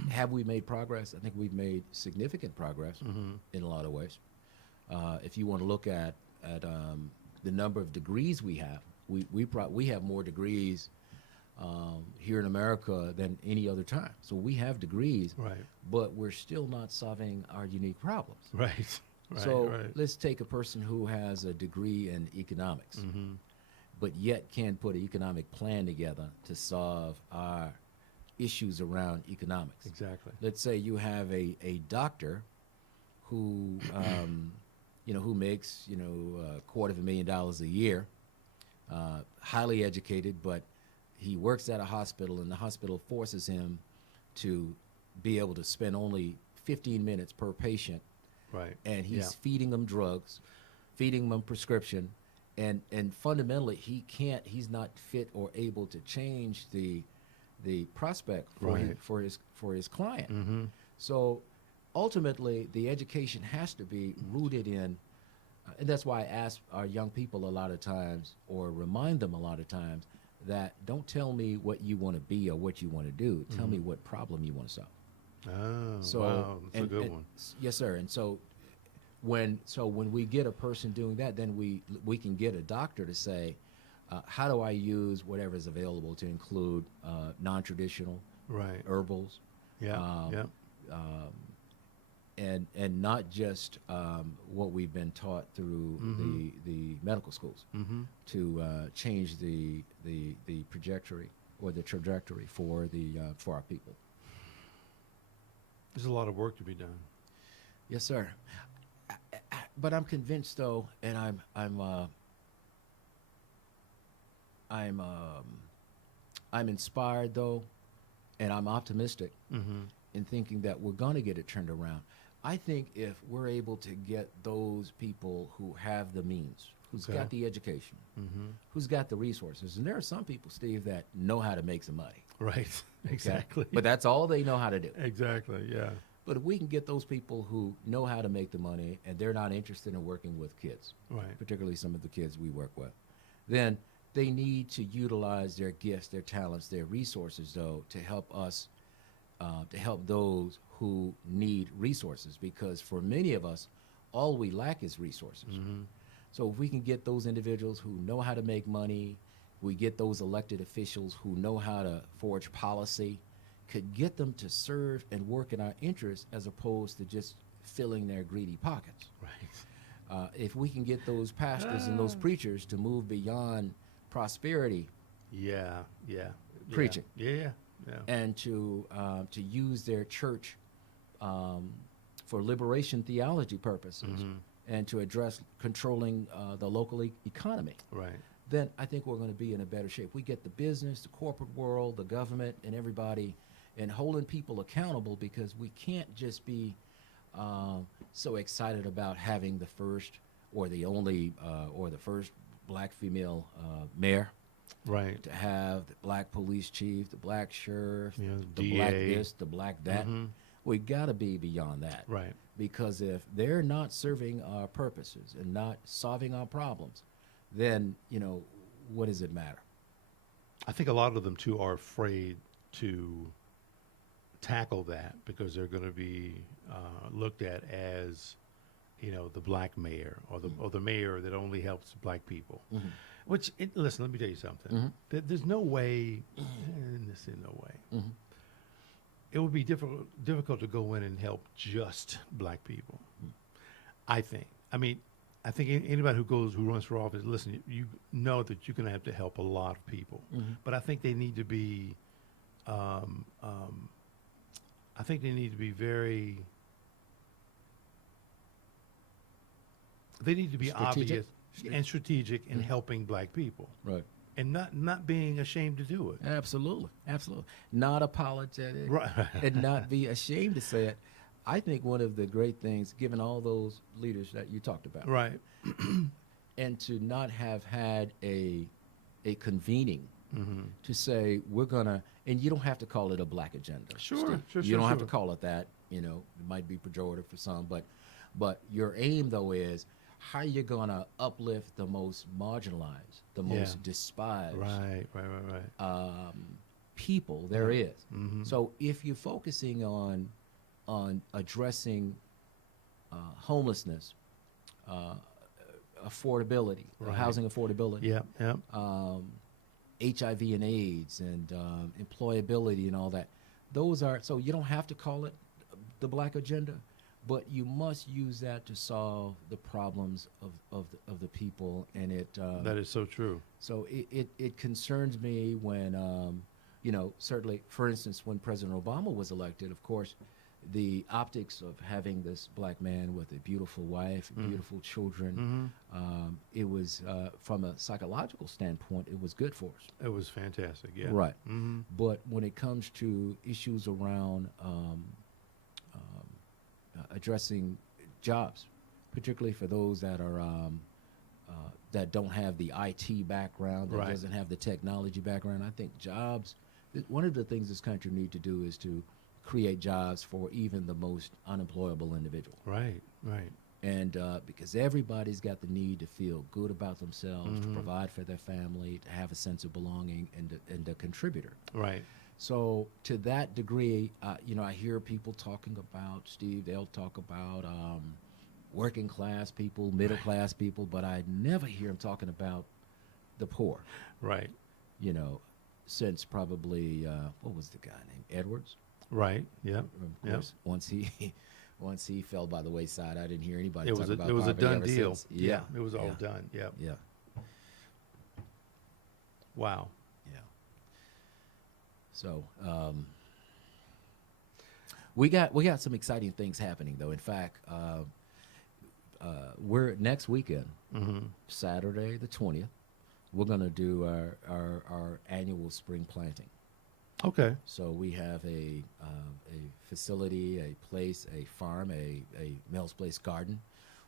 have we made progress? I think we've made significant progress in a lot of ways. If you want to look at the number of degrees we have, we have more degrees here in America than any other time. So we have degrees, Right. but we're still not solving our unique problems. Right. Right. So right. let's take a person who has a degree in economics, but yet can put an economic plan together to solve our issues around economics. Exactly. Let's say you have a doctor who, who makes, $250,000 a year, highly educated, but he works at a hospital, and the hospital forces him to be able to spend only 15 minutes per patient, Right. and he's Yeah. feeding them drugs, feeding them prescription, and fundamentally he's not fit or able to change the prospect Right. for his client. So ultimately the education has to be rooted in, and that's why I ask our young people a lot of times, or remind them a lot of times, that don't tell me what you want to be or what you want to do. Tell me what problem you want to solve. Oh, wow. That's a good one. Yes, sir. And so when we get a person doing that, then we can get a doctor to say, how do I use whatever is available to include non-traditional Right. herbals, Yeah. Yeah. and not just what we've been taught through the medical schools, to change the trajectory or the trajectory for our people. There's a lot of work to be done. Yes, sir. But I'm convinced, though, and I'm inspired, though, and I'm optimistic in thinking that we're going to get it turned around. I think if we're able to get those people who have the means, who's Okay. got the education, who's got the resources, and there are some people, Steve, that know how to make some money. Right. Okay? Exactly. But that's all they know how to do. Exactly. Yeah. But if we can get those people who know how to make the money and they're not interested in working with kids, Right. particularly some of the kids we work with, then they need to utilize their gifts, their talents, their resources, though, to help us, to help those who need resources. Because for many of us, all we lack is resources. So if we can get those individuals who know how to make money, we get those elected officials who know how to forge policy, could get them to serve and work in our interests as opposed to just filling their greedy pockets. Right. If we can get those pastors and those preachers to move beyond prosperity Yeah. Yeah. Preaching. Yeah. Yeah. Yeah. and to use their church for liberation theology purposes and to address controlling the local economy, Right. then I think we're going to be in a better shape. We get the business, the corporate world, the government, and everybody and holding people accountable, because we can't just be so excited about having the first or the only or the first black female mayor, Right. to have the black police chief, the black sheriff, Yeah, the black DA. this, the black that. We got to be beyond that. Right. Because if they're not serving our purposes and not solving our problems, then, what does it matter? I think a lot of them too are afraid to tackle that because they're going to be looked at as, the black mayor or the mayor that only helps black people. Which, listen, let me tell you something. There's no way, this is no way. It would be difficult to go in and help just black people. I think. I mean, I think anybody who runs for office, listen, you know that you're going to have to help a lot of people. But I think they need to be, I think they need to be very, they need to be Strategic? obvious and strategic in helping black people. Right. And not being ashamed to do it. Absolutely. Absolutely. Not apologetic. Right. And not be ashamed to say it. I think one of the great things, given all those leaders that you talked about, Right. and to not have had a convening to say, we're going to, and you don't have to call it a black agenda. Sure, Steve. sure, You sure, don't have to sure. call it that. It might be pejorative for some, but your aim, though, is how you're going to uplift the most marginalized, the most despised Right. people there is. So if you're focusing on addressing homelessness, affordability, Right. housing affordability, Yeah. HIV and AIDS, and employability and all that, those are, so you don't have to call it the black agenda, but you must use that to solve the problems of the people, and it That is so true. so it concerns me when, certainly, for instance, when President Obama was elected, of course, the optics of having this black man with a beautiful wife, beautiful children, it was, from a psychological standpoint, it was good for us. It was fantastic. Yeah. Right. But when it comes to issues around addressing jobs, particularly for those that are that don't have the IT background, that Right. doesn't have the technology background, I think jobs. One of the things this country need to do is to create jobs for even the most unemployable individual. Right. And because everybody's got the need to feel good about themselves, to provide for their family, to have a sense of belonging, and a contributor. Right. So to that degree, I hear people talking about, Steve, they'll talk about working class people, middle class people, but I never hear them talking about the poor, Right. since probably, what was the guy named Edwards? Right. Yeah. Of Yeah. course, once he fell by the wayside, I didn't hear anybody It talk was a about it was a poverty done ever deal. since. Yeah. It was all yeah, done. Yeah. Yeah. Wow. Yeah. So we got some exciting things happening, though. In fact, we're next weekend, Saturday the 20th. We're gonna do our annual spring planting. Okay. So we have a facility, a place, a farm, a Mel's Place garden,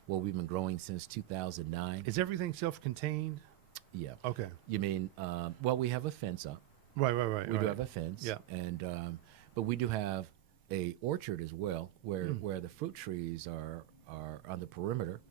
where we've been growing since 2009. Is everything self-contained? Yeah. Okay. You mean, well, we have a fence up. Right. We do have a fence. Yeah. And but we do have a orchard as well, where the fruit trees are on the perimeter,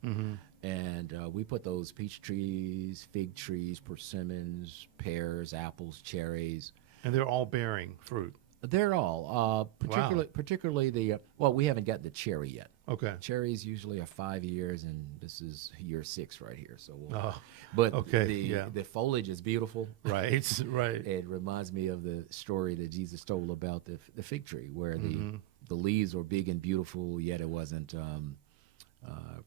and we put those peach trees, fig trees, persimmons, pears, apples, cherries. And they're all bearing fruit. They're all particularly the well, we haven't got the cherry yet. Okay. Cherries usually are 5 years, and this is year 6 right here. So, Oh, but okay, the foliage is beautiful. right. Right. It reminds me of the story that Jesus told about the fig tree, where the leaves were big and beautiful, yet it wasn't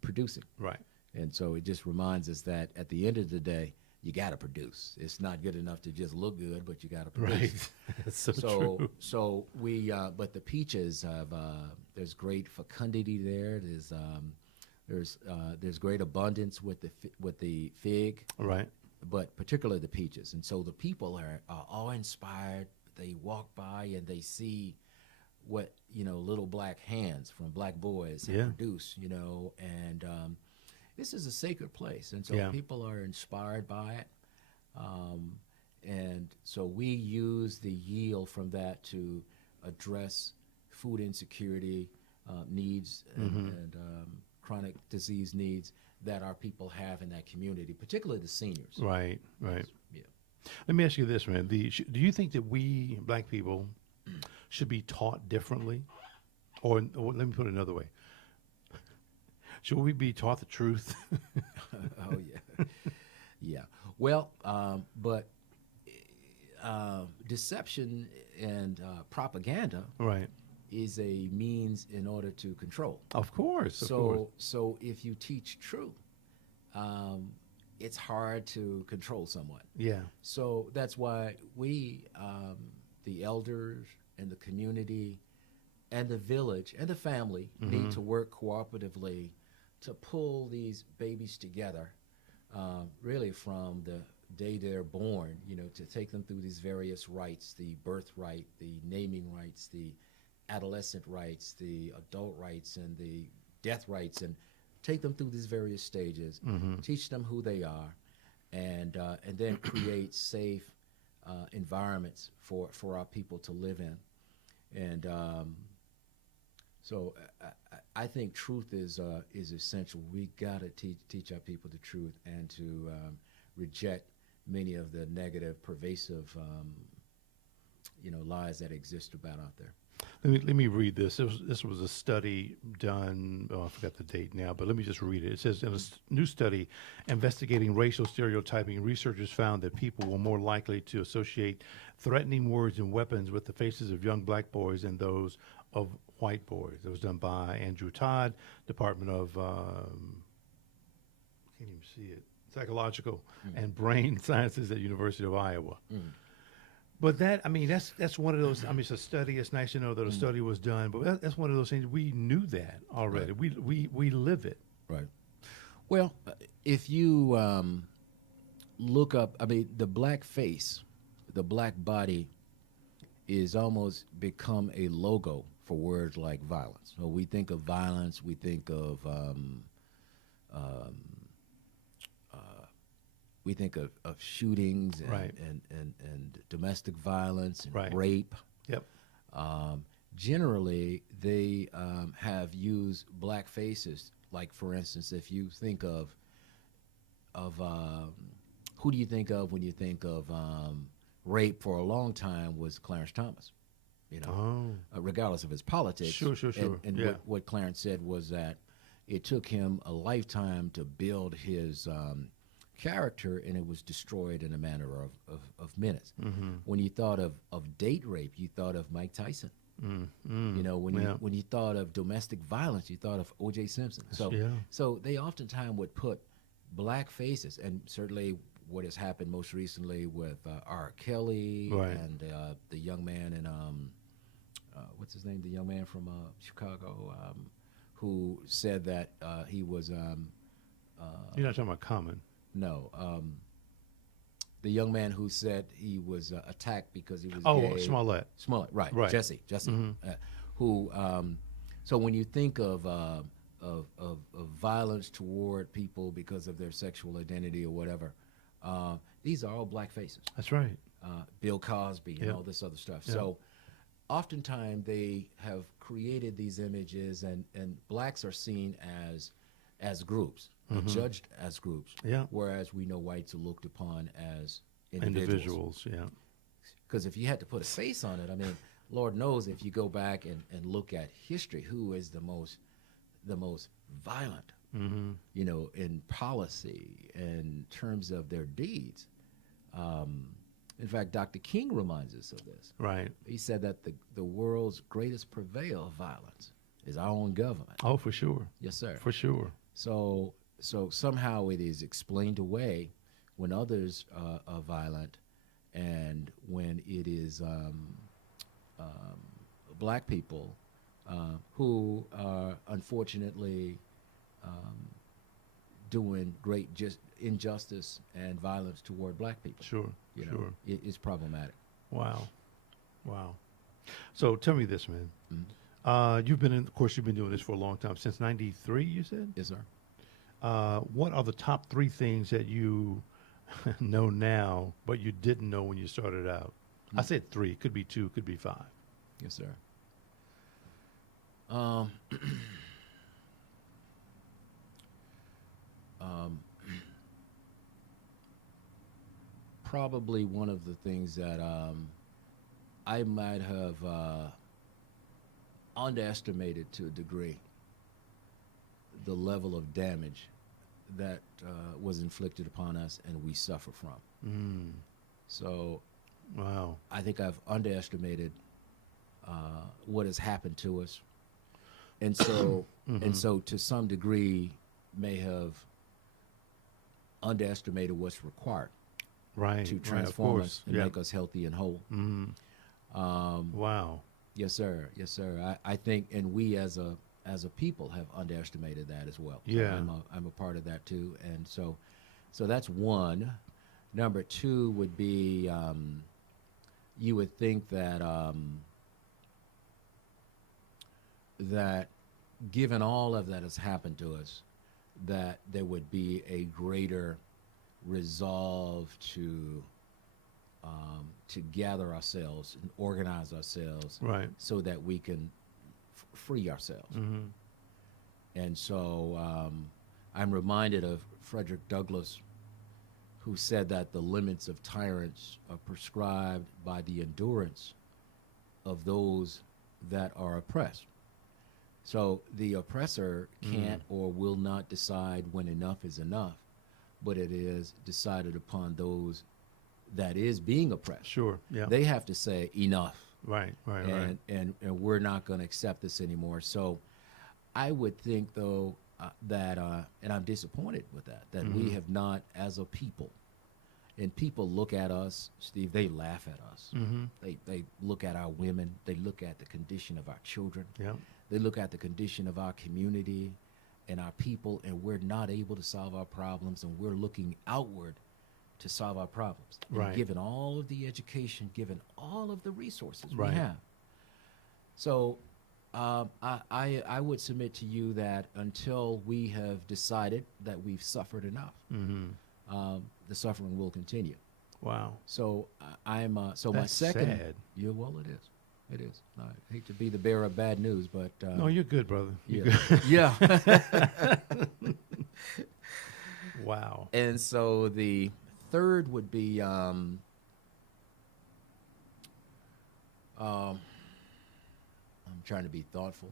producing. Right. And so it just reminds us that at the end of the day, you got to produce. It's not good enough to just look good, but you got to produce. Right. That's so true. So we, but the peaches have, there's great fecundity there. There's great abundance with the fig, Right. but particularly the peaches. And so the people are all inspired. they walk by and they see what, little black hands from black boys have Yeah. produced, and this is a sacred place, and so Yeah. people are inspired by it. And so we use the yield from that to address food insecurity needs and chronic disease needs that our people have in that community, particularly the seniors. Right, right. Yeah. Let me ask you this, man. Do you think that we black people should be taught differently? Or let me put it another way. Should we be taught the truth? Oh yeah, yeah. Well, but deception and propaganda Right. is a means in order to control. Of course. Of course. So if you teach truth, it's hard to control someone. Yeah. So that's why we, the elders and the community and the village and the family need to work cooperatively to pull these babies together, really from the day they're born, to take them through these various rites, the birth right, the naming rights, the adolescent rights, the adult rights, and the death rights, and take them through these various stages, teach them who they are, and then create safe environments for our people to live in. And so I think truth is essential. We got to teach our people the truth and to reject many of the negative, pervasive, lies that exist about out there. Let me read this. This was a study done, I forgot the date now, but let me just read it. It says, in a new study investigating racial stereotyping, researchers found that people were more likely to associate threatening words and weapons with the faces of young black boys than those of white boys. It was done by Andrew Todd, Department of, can't even see it, Psychological and Brain Sciences at University of Iowa. But that's one of those. It's a study. It's nice to know that a study was done. But that's one of those things. We knew that already. Right. We live it. Right. Well, if you look up, the black face, the black body, is almost become a logo for words like violence. So we think of violence. We think of shootings and, Right. and domestic violence and Right. rape. Yep. Generally, they have used black faces. Like, for instance, if you think of who do you think of when you think of rape? For a long time was Clarence Thomas. Regardless of his politics. Sure. And Yeah. what Clarence said was that it took him a lifetime to build his character, and it was destroyed in a matter of minutes. When you thought of date rape, you thought of Mike Tyson. When you thought of domestic violence, you thought of O.J. Simpson. So they oftentimes would put black faces, and certainly what has happened most recently with R. Kelly Right. and the young man in what's his name? The young man from Chicago who said that he was You're not talking about Common. no. The young man who said he was attacked because he was Oh, gay. Smollett. Right. Right. Jesse, who. So when you think of violence toward people because of their sexual identity or whatever, these are all black faces. That's right. Bill Cosby and Yeah. all this other stuff. Yeah. So oftentimes they have created these images, and blacks are seen as groups, judged as groups. Yeah. Whereas we know whites are looked upon as individuals. Yeah. Because if you had to put a face on it, Lord knows if you go back and look at history, who is the most violent, in policy, in terms of their deeds. In fact, Dr. King reminds us of this. Right. He said that the world's greatest purveyor of violence is our own government. Oh, for sure. Yes, sir. For sure. So somehow it is explained away when others are violent, and when it is black people who are unfortunately doing great injustice and violence toward black people. Sure. Sure. It's problematic. Wow. Wow. So tell me this, man. Of course, you've been doing this for a long time, since '93. You said. Yes, sir. What are the top three things that you know now, but you didn't know when you started out? I said three. Could be two. Could be five. Yes, sir. Um, um, Probably one of the things that I might have underestimated to a degree the level of damage that was inflicted upon us and we suffer from. Mm. So Wow. I think I've underestimated what has happened to us, and so and so to some degree may have underestimated what's required Right. to Right. Of transform course. us and Yeah. make us healthy and whole. Mm. Wow. Yes, sir. Yes, sir. I think, and we as a people have underestimated that as well. So Yeah. I'm a part of that too, and so that's one. Number two would be you would think that that given all of that has happened to us, that there would be a greater resolve to gather ourselves and organize ourselves Right. so that we can free ourselves. Mm-hmm. And so I'm reminded of Frederick Douglass, who said that the limits of tyrants are prescribed by the endurance of those that are oppressed. So the oppressor can't or will not decide when enough is enough, but it is decided upon those that is being oppressed. Sure. Yeah. They have to say enough, Right. Right. Right. and we're not going to accept this anymore. So I would think, though, that, and I'm disappointed with that we have not, as a people, and people look at us, Steve, they laugh at us. Mm-hmm. They look at our women. They look at the condition of our children. Yeah. They look at the condition of our community and our people, and we're not able to solve our problems, and we're looking outward to solve our problems. And Right. given all of the education, given all of the resources Right. we have. So I would submit to you that until we have decided that we've suffered enough, the suffering will continue. Wow. So so my That's second. sad. Yeah, well, it is. It is. I hate to be the bearer of bad news, but No, you're good, brother. You're yeah, good. yeah. Wow. And so the third would be I'm trying to be thoughtful.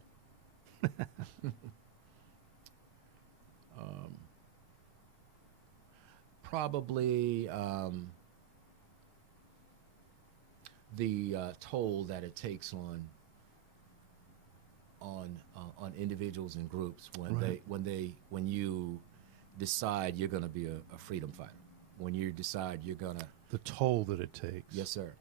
Probably the toll that it takes on individuals and groups Right. when you decide you're going to be a freedom fighter, when you decide you're going to. The toll that it takes. Yes, sir.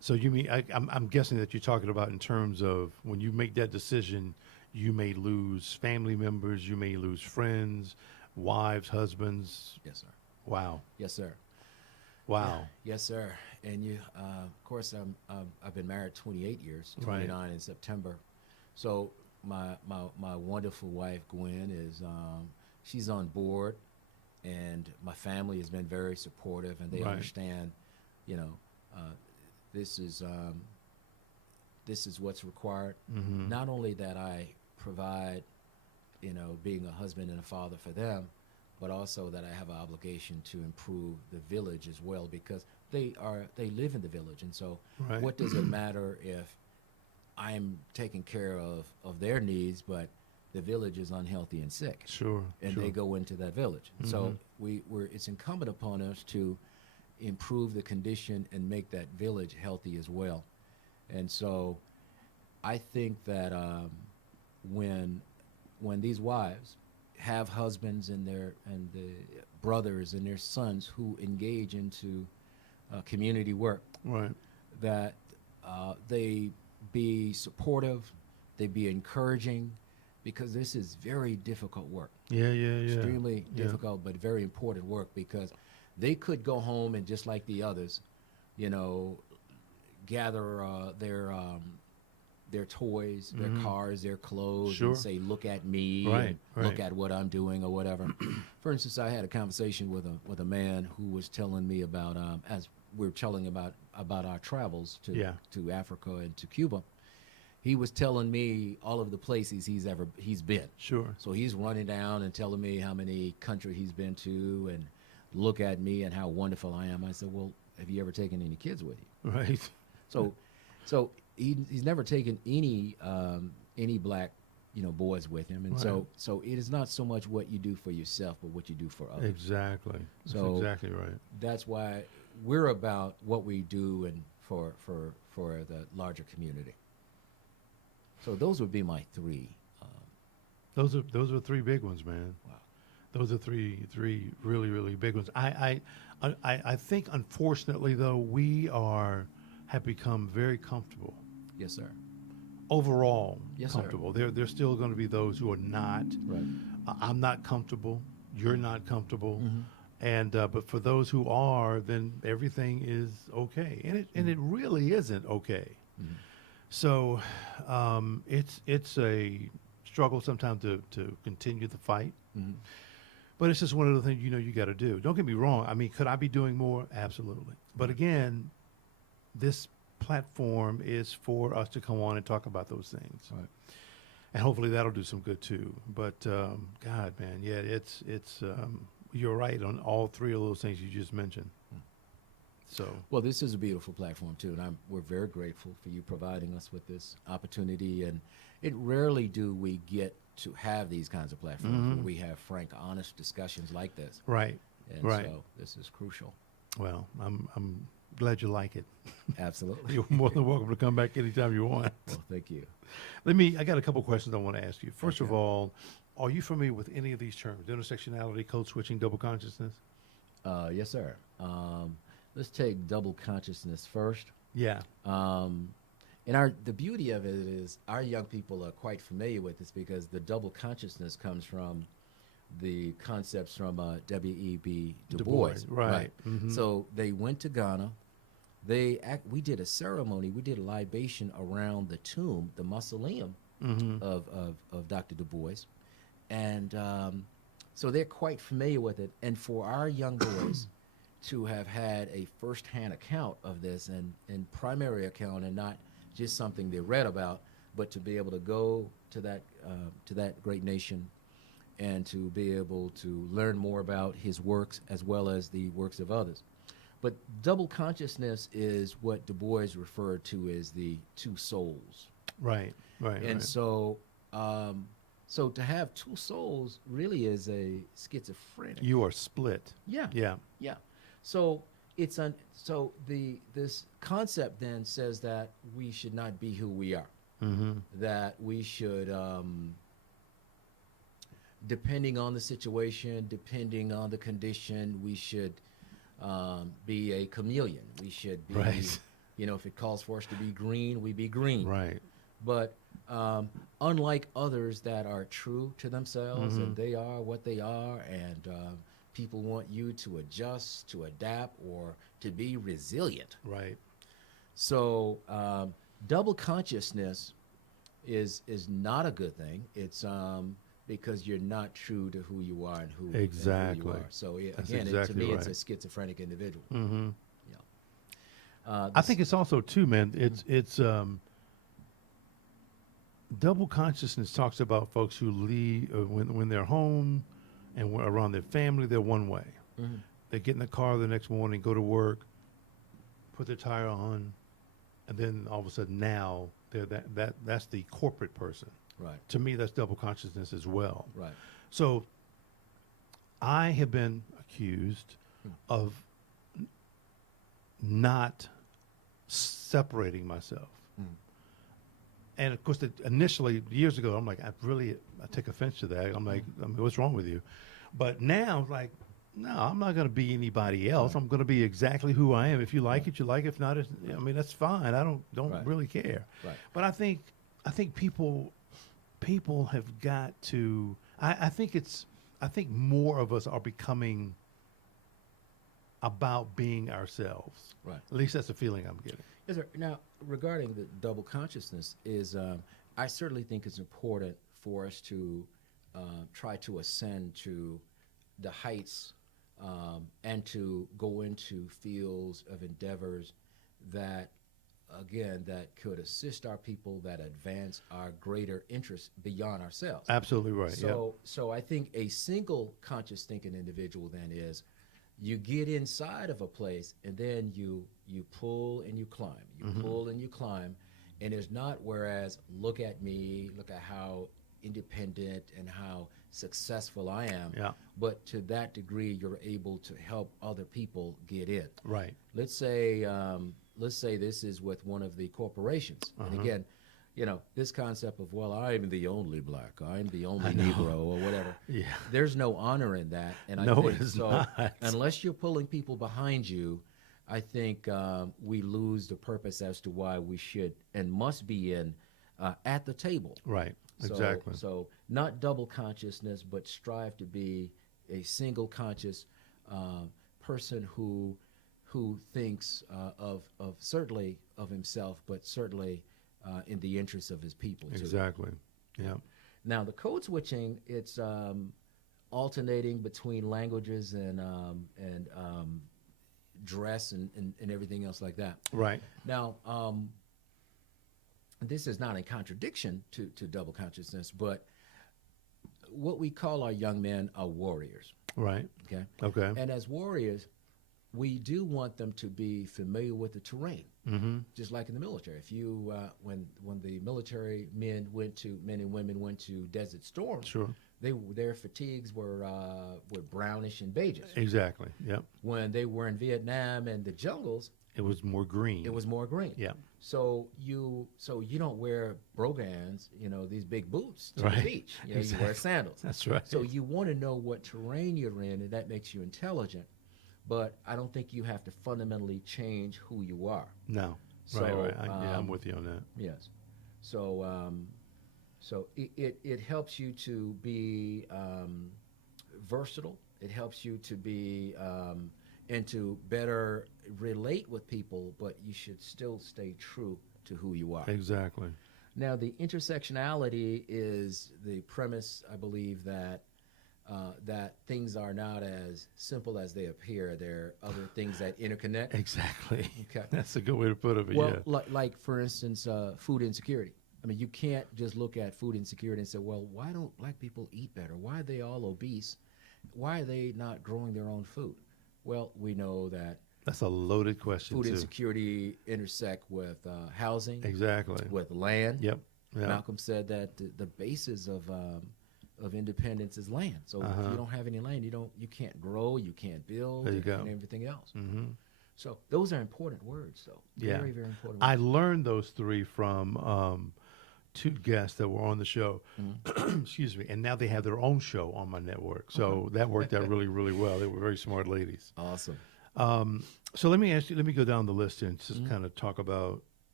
So you mean I'm guessing that you're talking about in terms of when you make that decision, you may lose family members, you may lose friends, wives, husbands. Yes, sir. Wow. Yes, sir. Wow. Yes, sir. And you, of course, I've been married 28 years, Right. 29 in September. So my wonderful wife Gwen is she's on board, and my family has been very supportive, and they Right. understand, you know, this is what's required. Mm-hmm. Not only that I provide, being a husband and a father for them, but also that I have an obligation to improve the village as well, because they live in the village, and so Right. what does it matter if I'm taking care of their needs, but the village is unhealthy and sick, Sure. and sure. they go into that village. So it's incumbent upon us to improve the condition and make that village healthy as well. And so I think that when these wives have husbands and the brothers and their sons who engage into community work, Right. that they be supportive, they be encouraging, because this is very difficult work. Yeah. Yeah. Yeah. Extremely Yeah. difficult, but very important work, because they could go home and just like the others, gather their toys, their cars, their clothes, Sure. and say, "Look at me," Right, and look right. at what I'm doing or whatever. For instance, I had a conversation with a man who was telling me about as we were telling about our travels Yeah. to Africa and to Cuba. He was telling me all of the places he's been. Sure. So he's running down and telling me how many countries he's been to, and look at me and how wonderful I am. I said, "Well, have you ever taken any kids with you?" Right. So he's never taken any black boys with him, and Right. so it is not so much what you do for yourself, but what you do for others. Exactly. That's So- exactly right. That's why we're about what we do and for the larger community. So those would be my three. Those are three big ones, man. Wow. Those are three really, really big ones. I think, unfortunately, though, we have become very comfortable. Yes, sir. Overall, Yes, sir. comfortable. There's still going to be those who are not. Right. I'm not comfortable. You're not comfortable. Mm-hmm. And but for those who are, then everything is okay, and it really isn't okay. Mm-hmm. So it's a struggle sometimes to continue the fight. Mm-hmm. But it's just one of the things you got to do. Don't get me wrong. I mean, could I be doing more? Absolutely. But again, this platform is for us to come on and talk about those things, Right. and hopefully that'll do some good too. But God, man, yeah, it's you're right on all three of those things you just mentioned. So Well, this is a beautiful platform too, and we're very grateful for you providing us with this opportunity. And it rarely do we get to have these kinds of platforms where we have frank, honest discussions like this. right, And right. so this is crucial. Well, I'm glad you like it. Absolutely. You're more than welcome to come back anytime you want. Well, thank you. I got a couple questions I want to ask you. First of Okay. all, are you familiar with any of these terms? Intersectionality, code switching, double consciousness? Yes, sir. Let's take double consciousness first. Yeah. And the beauty of it is our young people are quite familiar with this because the double consciousness comes from the concepts from W.E.B. Du Bois. right. Mhm. So they went to Ghana. We did a ceremony. We did a libation around the tomb, the mausoleum of Dr. Du Bois. And so they're quite familiar with it. And for our young boys to have had a firsthand account of this and primary account and not just something they read about, but to be able to go to that great nation and to be able to learn more about his works as well as the works of others. But double consciousness is what Du Bois referred to as the two souls. Right. And so to have two souls really is a schizophrenic. You are split. Yeah. Yeah. Yeah. So this concept then says that we should not be who we are. Mm-hmm. That we should, depending on the situation, depending on the condition, we should be a chameleon. We should be, Right. if it calls for us to be green, we be green. Right. But unlike others that are true to themselves and they are what they are, and people want you to adjust, to adapt, or to be resilient. Right. So double consciousness is not a good thing. It's because you're not true to who you are and who you Exactly. are. So That's again, to exactly me, it's right. a schizophrenic individual. Mm-hmm. Yeah. I think it's also too, man. It's double consciousness talks about folks who leave when they're home and around their family. They're one way. Mhm. They get in the car the next morning, go to work, put their tire on, and then all of a sudden now they're that's the corporate person. Right. To me, that's double consciousness as well. Right. So I have been accused of not separating myself. And of course, initially years ago, I'm like, I take offense to that. I'm like, what's wrong with you? But now, like, no, I'm not going to be anybody else. I'm going to be exactly who I am. If you like it, you like it. If not, that's fine. I don't Right. really care. Right. But I think people have got to. I think more of us are becoming about being ourselves. Right. At least that's the feeling I'm getting. Yes, sir. Now, regarding the double consciousness, I certainly think it's important for us to try to ascend to the heights and to go into fields of endeavors that, again, that could assist our people, that advance our greater interests beyond ourselves. Absolutely right. So I think a single conscious thinking individual then is you get inside of a place and then you pull and you climb. You pull and you climb. And it's not whereas look at me, look at how independent and how successful I am. Yeah. But to that degree, you're able to help other people get in. Right. Let's say this is with one of the corporations. And again, you know, this concept of, well, I'm the only black, I'm the only Negro or whatever. Yeah. There's no honor in that. And I No, think it is so not. unless you're pulling people behind you, I think we lose the purpose as to why we should and must be in at the table. Right. So, Exactly. So not double consciousness, but strive to be a single conscious person who thinks of certainly of himself, but certainly in the interests of his people too. Exactly. Yeah. Now the code switching, it's alternating between languages and dress and everything else like that. Right. Now, this is not in contradiction to double consciousness, but what we call our young men are warriors, Right. okay? Okay. And as warriors, we do want them to be familiar with the terrain, just like in the military. If you, when the military men and women went to Desert Storm, Sure. their fatigues were brownish and beigeish. Exactly. Yep. When they were in Vietnam and the jungles, It was more green. it was more green. Yeah. So you don't wear brogans, you know, these big boots to Right. the beach. You know, you wear Exactly. sandals. That's right. So you want to know what terrain you're in, and that makes you intelligent. But I don't think you have to fundamentally change who you are. No. So, right. I'm with you on that. Yes. So so it helps you to be versatile. It helps you to be and to better relate with people, but you should still stay true to who you are. Exactly. Now, the intersectionality is the premise, I believe, that that things are not as simple as they appear. There are other things that interconnect. Exactly. Okay. That's a good way to put it. But Well, yeah. like for instance, food insecurity. I mean, you can't just look at food insecurity and say, well, why don't black people eat better? Why are they all obese? Why are they not growing their own food? Well, we know that That's a loaded question food too. insecurity intersect with housing, Exactly. with land. Yep. Yeah. Malcolm said that the basis of independence is land. So if you don't have any land, you can't grow, you can't build, There you go. and everything else. Mm-hmm. So those are important words, though. Yeah. Very, very important. I Words. learned those three from two guests that were on the show. Mm-hmm. Excuse me. And now they have their own show on my network. So that worked out really, really well. They were very smart ladies. Awesome. So let me ask you, let me go down the list and just Mm-hmm. kind of talk about,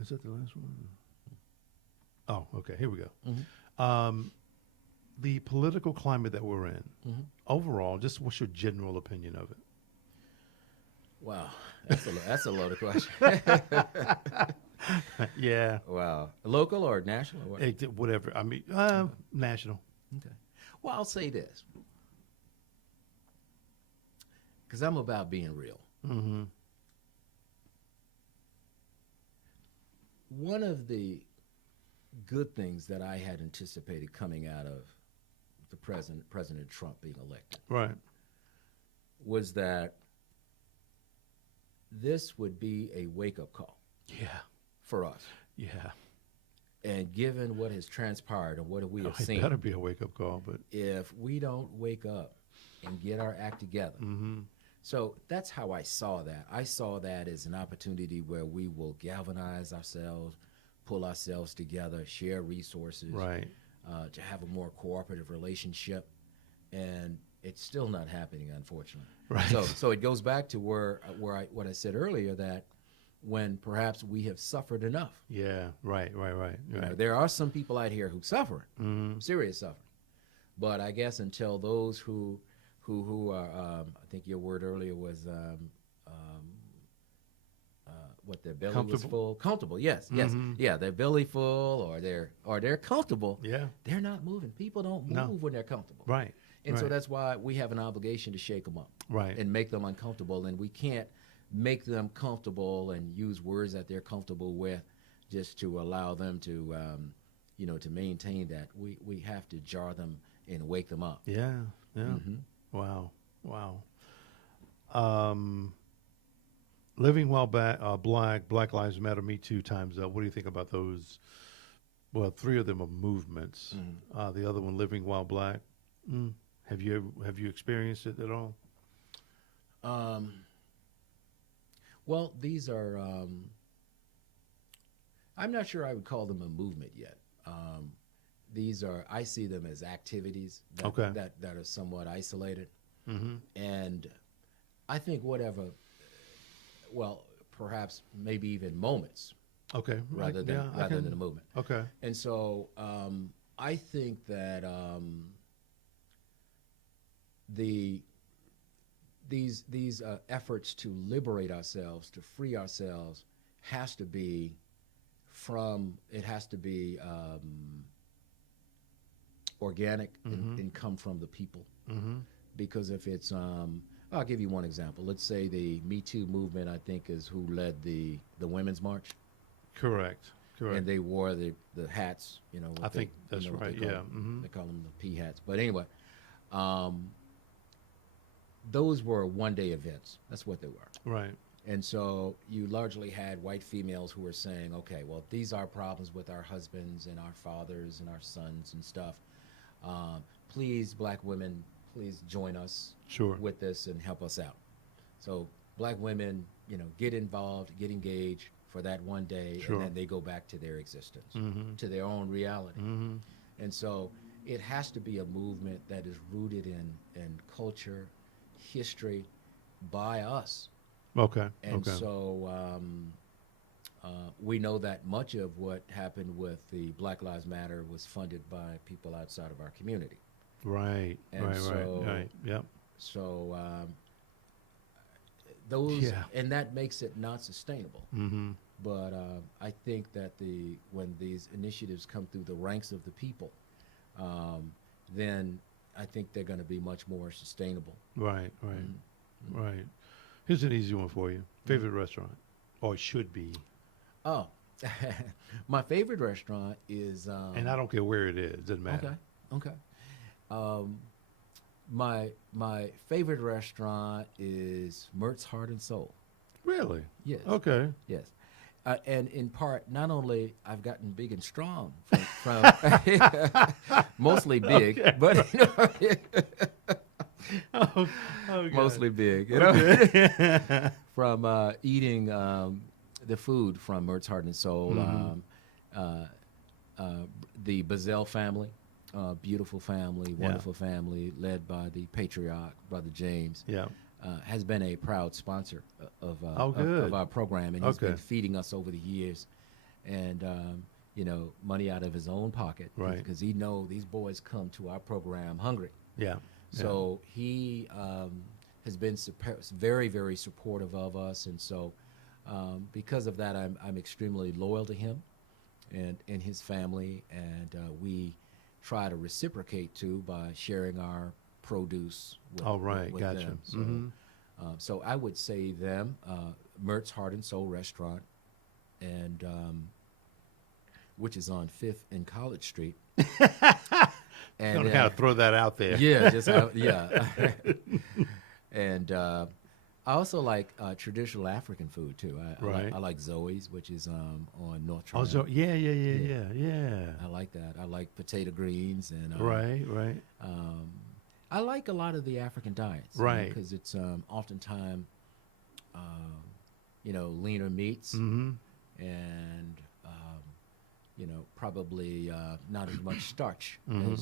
is that the last one? Oh, okay. Here we go. Mm-hmm. The political climate that we're in, Mm-hmm. overall, just what's your general opinion of it? Wow, that's a loaded question. Yeah. Wow, local or national or what? Whatever. I mean, national. Okay. Well, I'll say this, because I'm about being real. Mm-hmm. One of the good things that I had anticipated coming out of the President Trump being elected Right. was that this would be a wake-up call Yeah. for us. Yeah. And given what has transpired and what we have It seen, better be a wake up call, but if we don't wake up and get our act together. mm-hmm. So that's how I saw that. I saw that as an opportunity where we will galvanize ourselves, pull ourselves together, share resources, Right. To have a more cooperative relationship. And it's still not happening, unfortunately. Right. So it goes back to what I said earlier, that when perhaps we have suffered enough. Yeah. Right. You know, there are some people out here who suffer, Mm-hmm. serious suffering. But I guess until those who who are, I think your word earlier was, what their belly was Comfortable? full, comfortable. Yes, yes, yeah. Their belly full, or they're comfortable. Yeah. They're not moving. People don't No. move when they're comfortable. Right. And so right. that's why we have an obligation to shake them up, Right. and make them uncomfortable. And we can't make them comfortable and use words that they're comfortable with, just to allow them to, to maintain that. We have to jar them and wake them up. Yeah. Yeah. Mhm. Wow. Wow. Um, Living While Black Lives Matter, Me Too, Time's Up. What do you think about those? Well, three of them are movements. The other one, Living While Black. Have you experienced it at all? Well, these are. I'm not sure I would call them a movement yet. These are. I see them as activities that Okay. that are somewhat isolated, Mm-hmm. and I think whatever. Well, perhaps maybe even moments Okay. rather than a movement. Okay. And so I think that these efforts to liberate ourselves, to free ourselves, has to be organic and come from the people. Mm-hmm. Because if it's I'll give you one example. Let's say the Me Too movement, I think, is who led the Women's March. Correct. Correct. And they wore the hats, what I think that's what right. they call Yeah. them. They call them the P hats. But anyway, those were one-day events. That's what they were. Right. And so you largely had white females who were saying, okay, well, these are problems with our husbands and our fathers and our sons and stuff. Please, black women, please join us Sure. with this and help us out. So black women, get involved, get engaged for that one day, Sure. and then they go back to their existence, Mm-hmm. to their own reality. Mm-hmm. And so it has to be a movement that is rooted in culture, history, by us. Okay. And okay. so we know that much of what happened with the Black Lives Matter was funded by people outside of our community. Right. And Right. so- Right. Yep. So those, Yeah. and that makes it not sustainable. Mm-hmm. But I think that when these initiatives come through the ranks of the people, then I think they're going to be much more sustainable. Right. Right. Mm-hmm. Right. Here's an easy one for you. Favorite restaurant, or it should be. Oh, my favorite restaurant is. And I don't care where it is. Doesn't matter. Okay. My favorite restaurant is Mert's Heart and Soul. Really? Yes. Okay. Yes. And in part, not only I've gotten big and strong from mostly big, Okay. but Oh, okay. mostly big, from eating the food from Mert's Heart and Soul, the Bazell family, beautiful family, wonderful family, led by the patriarch, Brother James. Yeah. Has been a proud sponsor of good. our program, and he's Okay. been feeding us over the years, and money out of his own pocket, Right. Because he know these boys come to our program hungry, Yeah. so he has been very, very supportive of us, and so because of that, I'm extremely loyal to him and his family, and we try to reciprocate too by sharing our produce with, All right. with Gotcha. them. So, Mhm. so I would say them, Mert's Heart and Soul Restaurant, and which is on 5th and College Street. And Gonna kind of throw that out there. yeah, yeah. And I also like traditional African food too. Right. I like Zoe's, which is on North Oh, Tryon. so yeah. I like that. I like potato greens and Right. I like a lot of the African diets, Right. Because it's oftentimes, leaner meats Mm-hmm. and probably not as much starch Mhm.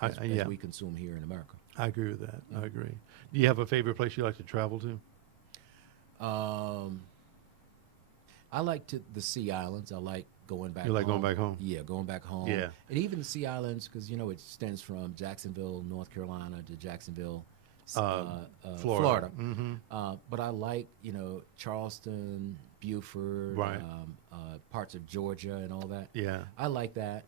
as yeah. we consume here in America. I agree with that. I agree. Do you have a favorite place you like to travel to? I like the Sea Islands. I like going back. You like going back home? Yeah, going back home. Yeah. And even the Sea Islands, because it extends from Jacksonville, North Carolina, to Jacksonville, Florida. But I like, Charleston, Beaufort, Right. parts of Georgia and all that. Yeah. I like that,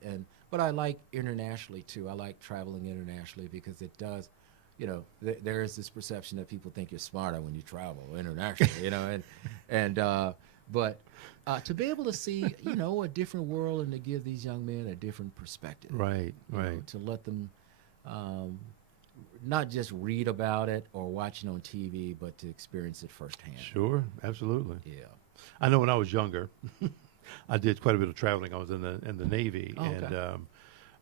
but I like internationally too. I like traveling internationally because it does, there is this perception that people think you're smarter when you travel internationally, but to be able to see, a different world and to give these young men a different perspective, Right. you know, Right. to let them not just read about it or watch it on TV, but to experience it firsthand. Sure. Absolutely. Yeah. I know when I was younger, I did quite a bit of traveling. I was in the Navy, Oh, okay. and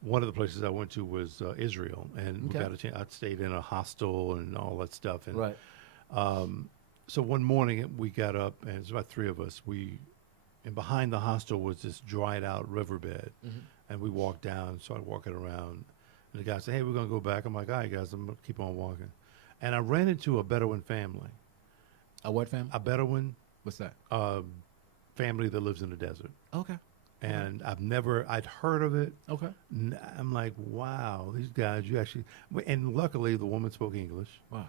one of the places I went to was Israel, and we Okay. got a chance. I stayed in a hostel and all that stuff. And Right. so one morning we got up, and it's about three of us. And behind the hostel was this dried out riverbed, and we walked down, started walking around, and the guy said, "Hey, we're gonna go back." I'm like, "All right, guys, I'm gonna keep on walking," and I ran into a Bedouin family, A what family? a Bedouin What's that? family that lives in the desert. Okay. And I'd heard of it. Okay. I'm like, wow, these guys, and luckily the woman spoke English. Wow.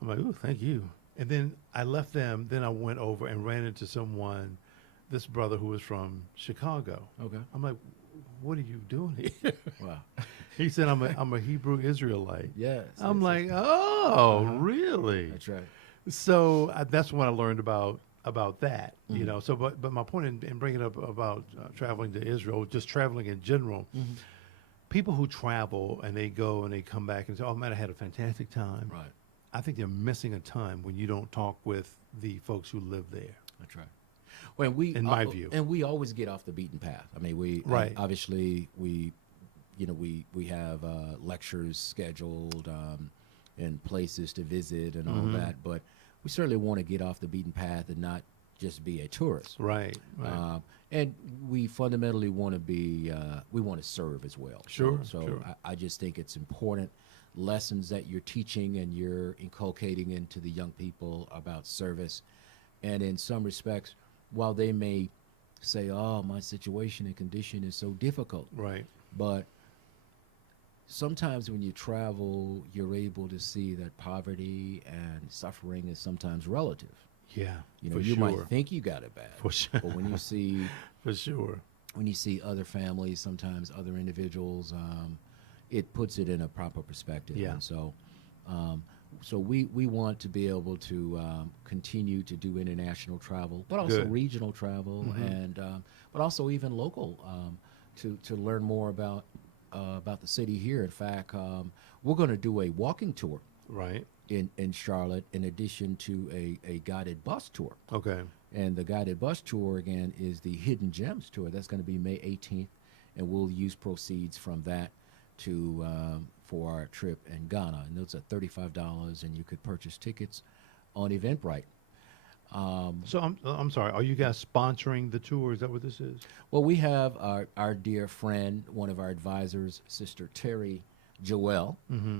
I'm like, ooh, thank you. And then I left them. Then I went over and ran into this brother who was from Chicago. Okay. I'm like, what are you doing here? Wow. He said, I'm a Hebrew Israelite. Yes. I'm yes, like, yes. oh, Uh-huh. really? That's right. So that's when I learned about that, Mhm. So, but my point in bringing up about traveling to Israel, just traveling in general, people who travel and they go and they come back and say, "Oh man, I had a fantastic time." Right. I think they're missing a time when you don't talk with the folks who live there. That's right. When we, In my view. and we always get off the beaten path. I mean, Right. obviously we have lectures scheduled and places to visit and all that, but we certainly want to get off the beaten path and not just be a tourist. Right. Right. And we fundamentally want to be, we want to serve as well. Sure, So sure. I just think it's important lessons that you're teaching and you're inculcating into the young people about service. And in some respects, while they may say, oh, my situation and condition is so difficult, Right. but sometimes when you travel, you're able to see that poverty and suffering is sometimes relative. Yeah. You know, for you sure. might think you got it bad, For sure. but when you see For sure. other families, sometimes other individuals, it puts it in a proper perspective. Yeah. And so we want to be able to continue to do international travel, but also Good. regional travel, and but also even local to learn more about the city here. In fact, we're going to do a walking tour Right. in Charlotte, in addition to a guided bus tour. Okay. And the guided bus tour, again, is the Hidden Gems tour. That's going to be May 18th, and we'll use proceeds from that to for our trip in Ghana. And those are $35, and you could purchase tickets on Eventbrite. So I'm sorry. Are you guys sponsoring the tour? Is that what this is? Well, we have our dear friend, one of our advisors, Sister Terry Joelle.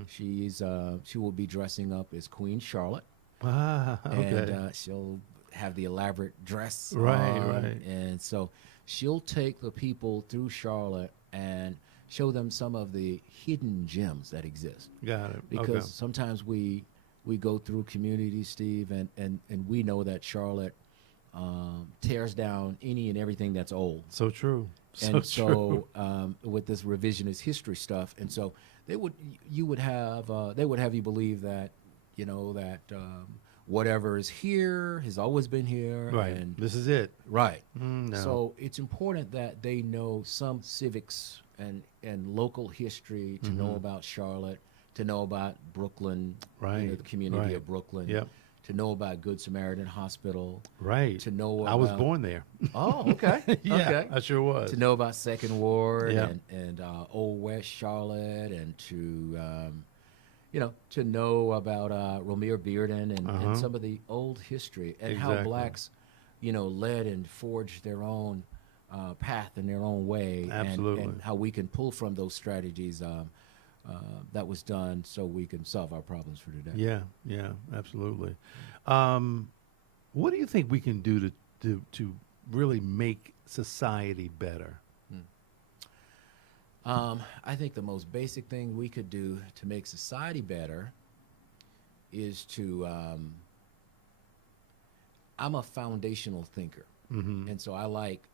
She will be dressing up as Queen Charlotte. Ah, okay. And she'll have the elaborate dress Right, on, right. and so she'll take the people through Charlotte and show them some of the hidden gems that exist, Got it. because Okay. sometimes we go through communities, Steve, and we know that Charlotte tears down any and everything that's old. So true. And true. so with this revisionist history stuff, and so they would have you believe that whatever is here has always been here, Right. and This is it. right. No. So it's important that they know some civics and local history to know about Charlotte, to know about Brooklyn, Right, the community right. of Brooklyn, Yep. to know about Good Samaritan Hospital, Right. to know I was about- born there. Oh, okay. Yeah, Okay. I sure was. To know about Second Ward Yeah. and Old West Charlotte, and to know about Romare Bearden and some of the old history, and how Exactly. blacks, led and forged their own path in their own way, Absolutely. and how we can pull from those strategies that was done so we can solve our problems for today. Yeah, absolutely. What do you think we can do to really make society better? I think the most basic thing we could do to make society better is to, I'm a foundational thinker. And so I like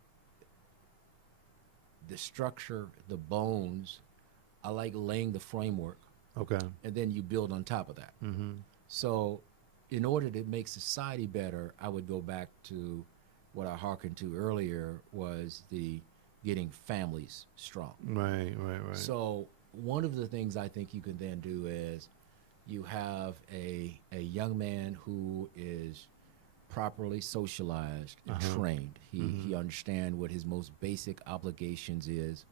the structure, the bones. I like laying the framework, Okay. and then you build on top of that. So in order to make society better, I would go back to what I hearkened to earlier, was the getting families strong. Right. So one of the things I think you can then do is you have a young man who is properly socialized and trained. He understands what his most basic obligations is: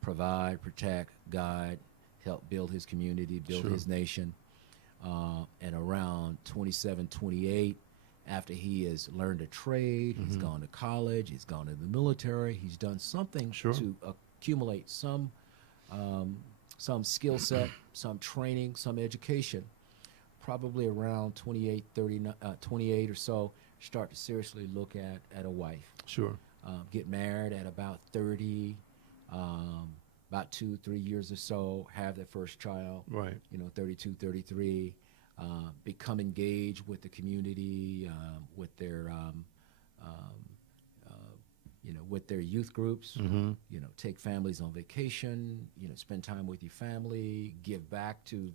provide, protect, guide, help build his community, build his nation. And around 27, 28, after he has learned a trade, he's gone to college, he's gone to the military, he's done something to accumulate some skill set, some training, some education. Probably around 28, 28 or so, start to seriously look at a wife. Sure. Get married at about 30, about 2-3 years or so, have their first child. Right. 32, 33, become engaged with the community, with their, with their youth groups. Take families on vacation. Spend time with your family. Give back to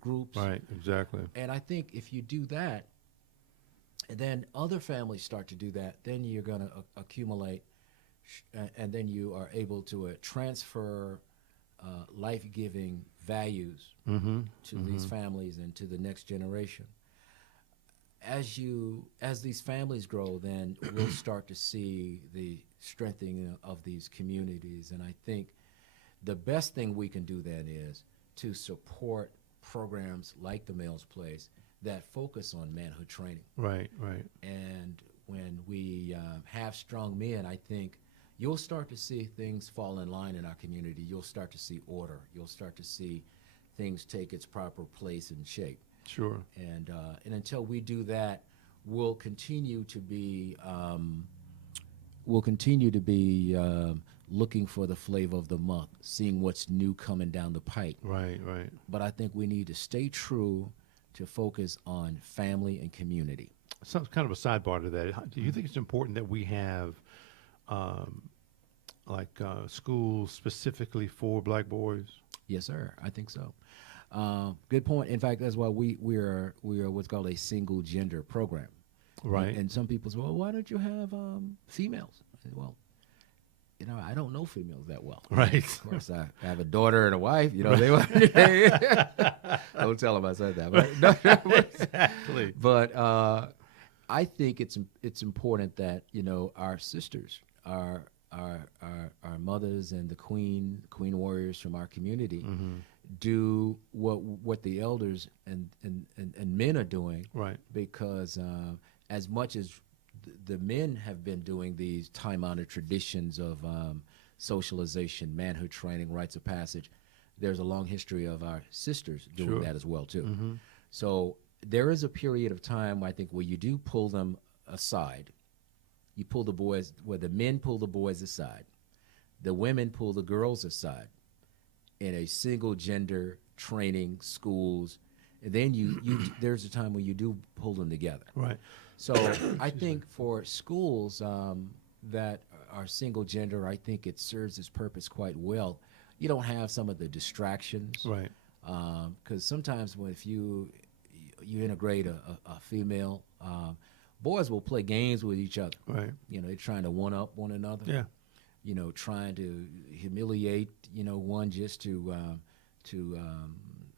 groups. Right. Exactly. And I think if you do that, and then other families start to do that, then you're going to accumulate, and then you are able to transfer life-giving values to these families and to the next generation. As these families grow, then we'll start to see the strengthening of these communities. And I think the best thing we can do then is to support programs like the Males Place that focus on manhood training. Right. And when we have strong men, I think you'll start to see things fall in line in our community. You'll start to see order. You'll start to see things take its proper place and shape. Sure. And until we do that, we'll continue to be looking for the flavor of the month, seeing what's new coming down the pike. Right. But I think we need to stay true to focus on family and community. So kind of a sidebar to that. Do you think it's important that we have schools specifically for black boys? Yes, sir. I think so. Good point. In fact, that's why we are what's called a single gender program. Right. And some people say, well, why don't you have females? I said, well, I don't know females that well. Right. Of course, I have a daughter and a wife. They don't tell them I said that. But, Exactly. But I think it's important that our sisters, our mothers, and the queen warriors from our community do what the elders and men are doing. Right. Because as much as the men have been doing these time-honored traditions of socialization, manhood training, rites of passage, there's a long history of our sisters doing that as well too. So there is a period of time, I think, where you do pull them aside. You pull the boys, where the men pull the boys aside, the women pull the girls aside in a single gender training schools, and then there's a time when you do pull them together. Right. So I think for schools that are single gender, I think it serves its purpose quite well. You don't have some of the distractions. Right. Because sometimes if you integrate a female, boys will play games with each other. Right. They're trying to one-up one another. Yeah. Trying to humiliate, one just to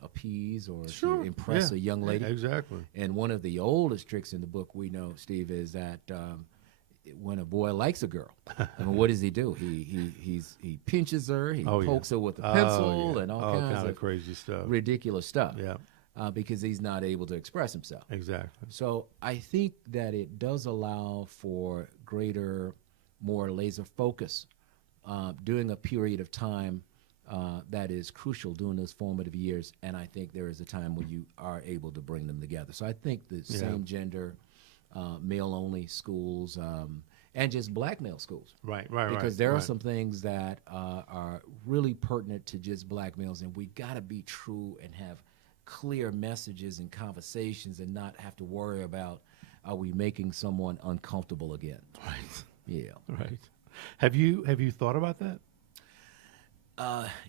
appease or to impress a young lady. Yeah, exactly. And one of the oldest tricks in the book, we know, Steve, is that when a boy likes a girl, what does he do? He pinches her, he pokes her with a pencil, and all kinds of crazy stuff, ridiculous stuff. Yeah. Because he's not able to express himself. Exactly. So I think that it does allow for greater, more laser focus during a period of time that is crucial during those formative years, and I think there is a time when you are able to bring them together. So I think the same gender, male-only schools, and just black male schools. Right. Because there are some things that are really pertinent to just black males, and we got to be true and have clear messages and conversations and not have to worry about, are we making someone uncomfortable again? Right. Yeah. Right. Have you thought about that?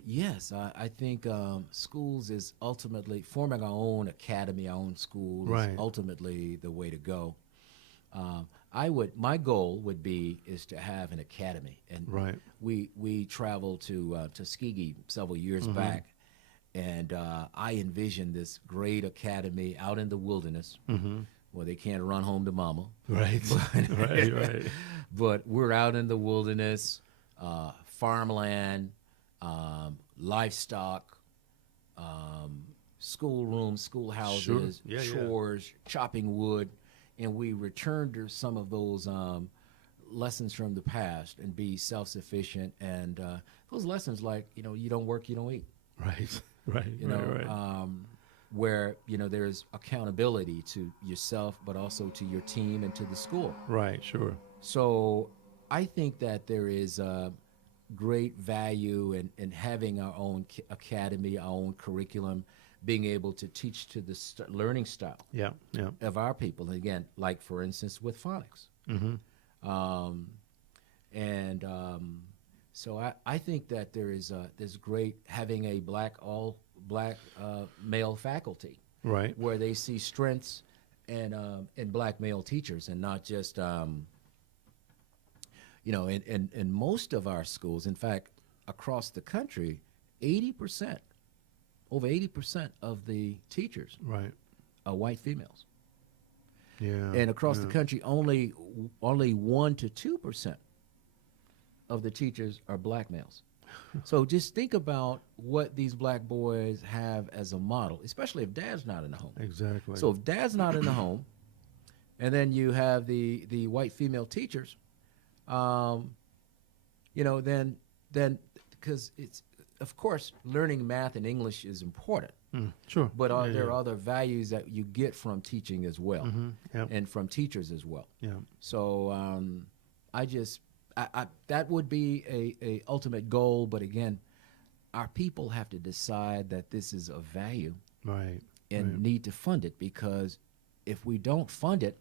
Yes, I think schools is ultimately forming our own academy, our own school is Right. ultimately the way to go. My goal would be is to have an academy, and Right. we traveled to Tuskegee several years back, and I envisioned this great academy out in the wilderness where they can't run home to mama. Right. Right. Right. But we're out in the wilderness, farmland, livestock, schoolrooms, schoolhouses, Yeah, yeah. chores, chopping wood, and we return to some of those lessons from the past and be self-sufficient. And those lessons, like, you don't work, you don't eat. Right. Right. You right. know, Right. where there's accountability to yourself, but also to your team and to the school. Right. Sure. So I think that there is great value in having our own academy, our own curriculum, being able to teach to the learning style Yeah. Yeah. of our people. And again, like for instance with phonics. Mm-hmm. And so I think that there's great having a all black male faculty Right. where they see strengths in black male teachers and not just in most of our schools, in fact, across the country, 80%, over 80% of the teachers Right. are white females. Yeah. And across the yeah. country, only 1 to 2% of the teachers are black males. So just think about what these black boys have as a model, especially if dad's not in the home. Exactly. So if dad's not in the home, and then you have the white female teachers, then because it's, of course, learning math and English is important, Sure. but yeah, there yeah. are other values that you get from teaching as well, Yep. and from teachers as well. Yeah. So I that would be a ultimate goal, but again, our people have to decide that this is of value Right. and right. need to fund it, because if we don't fund it,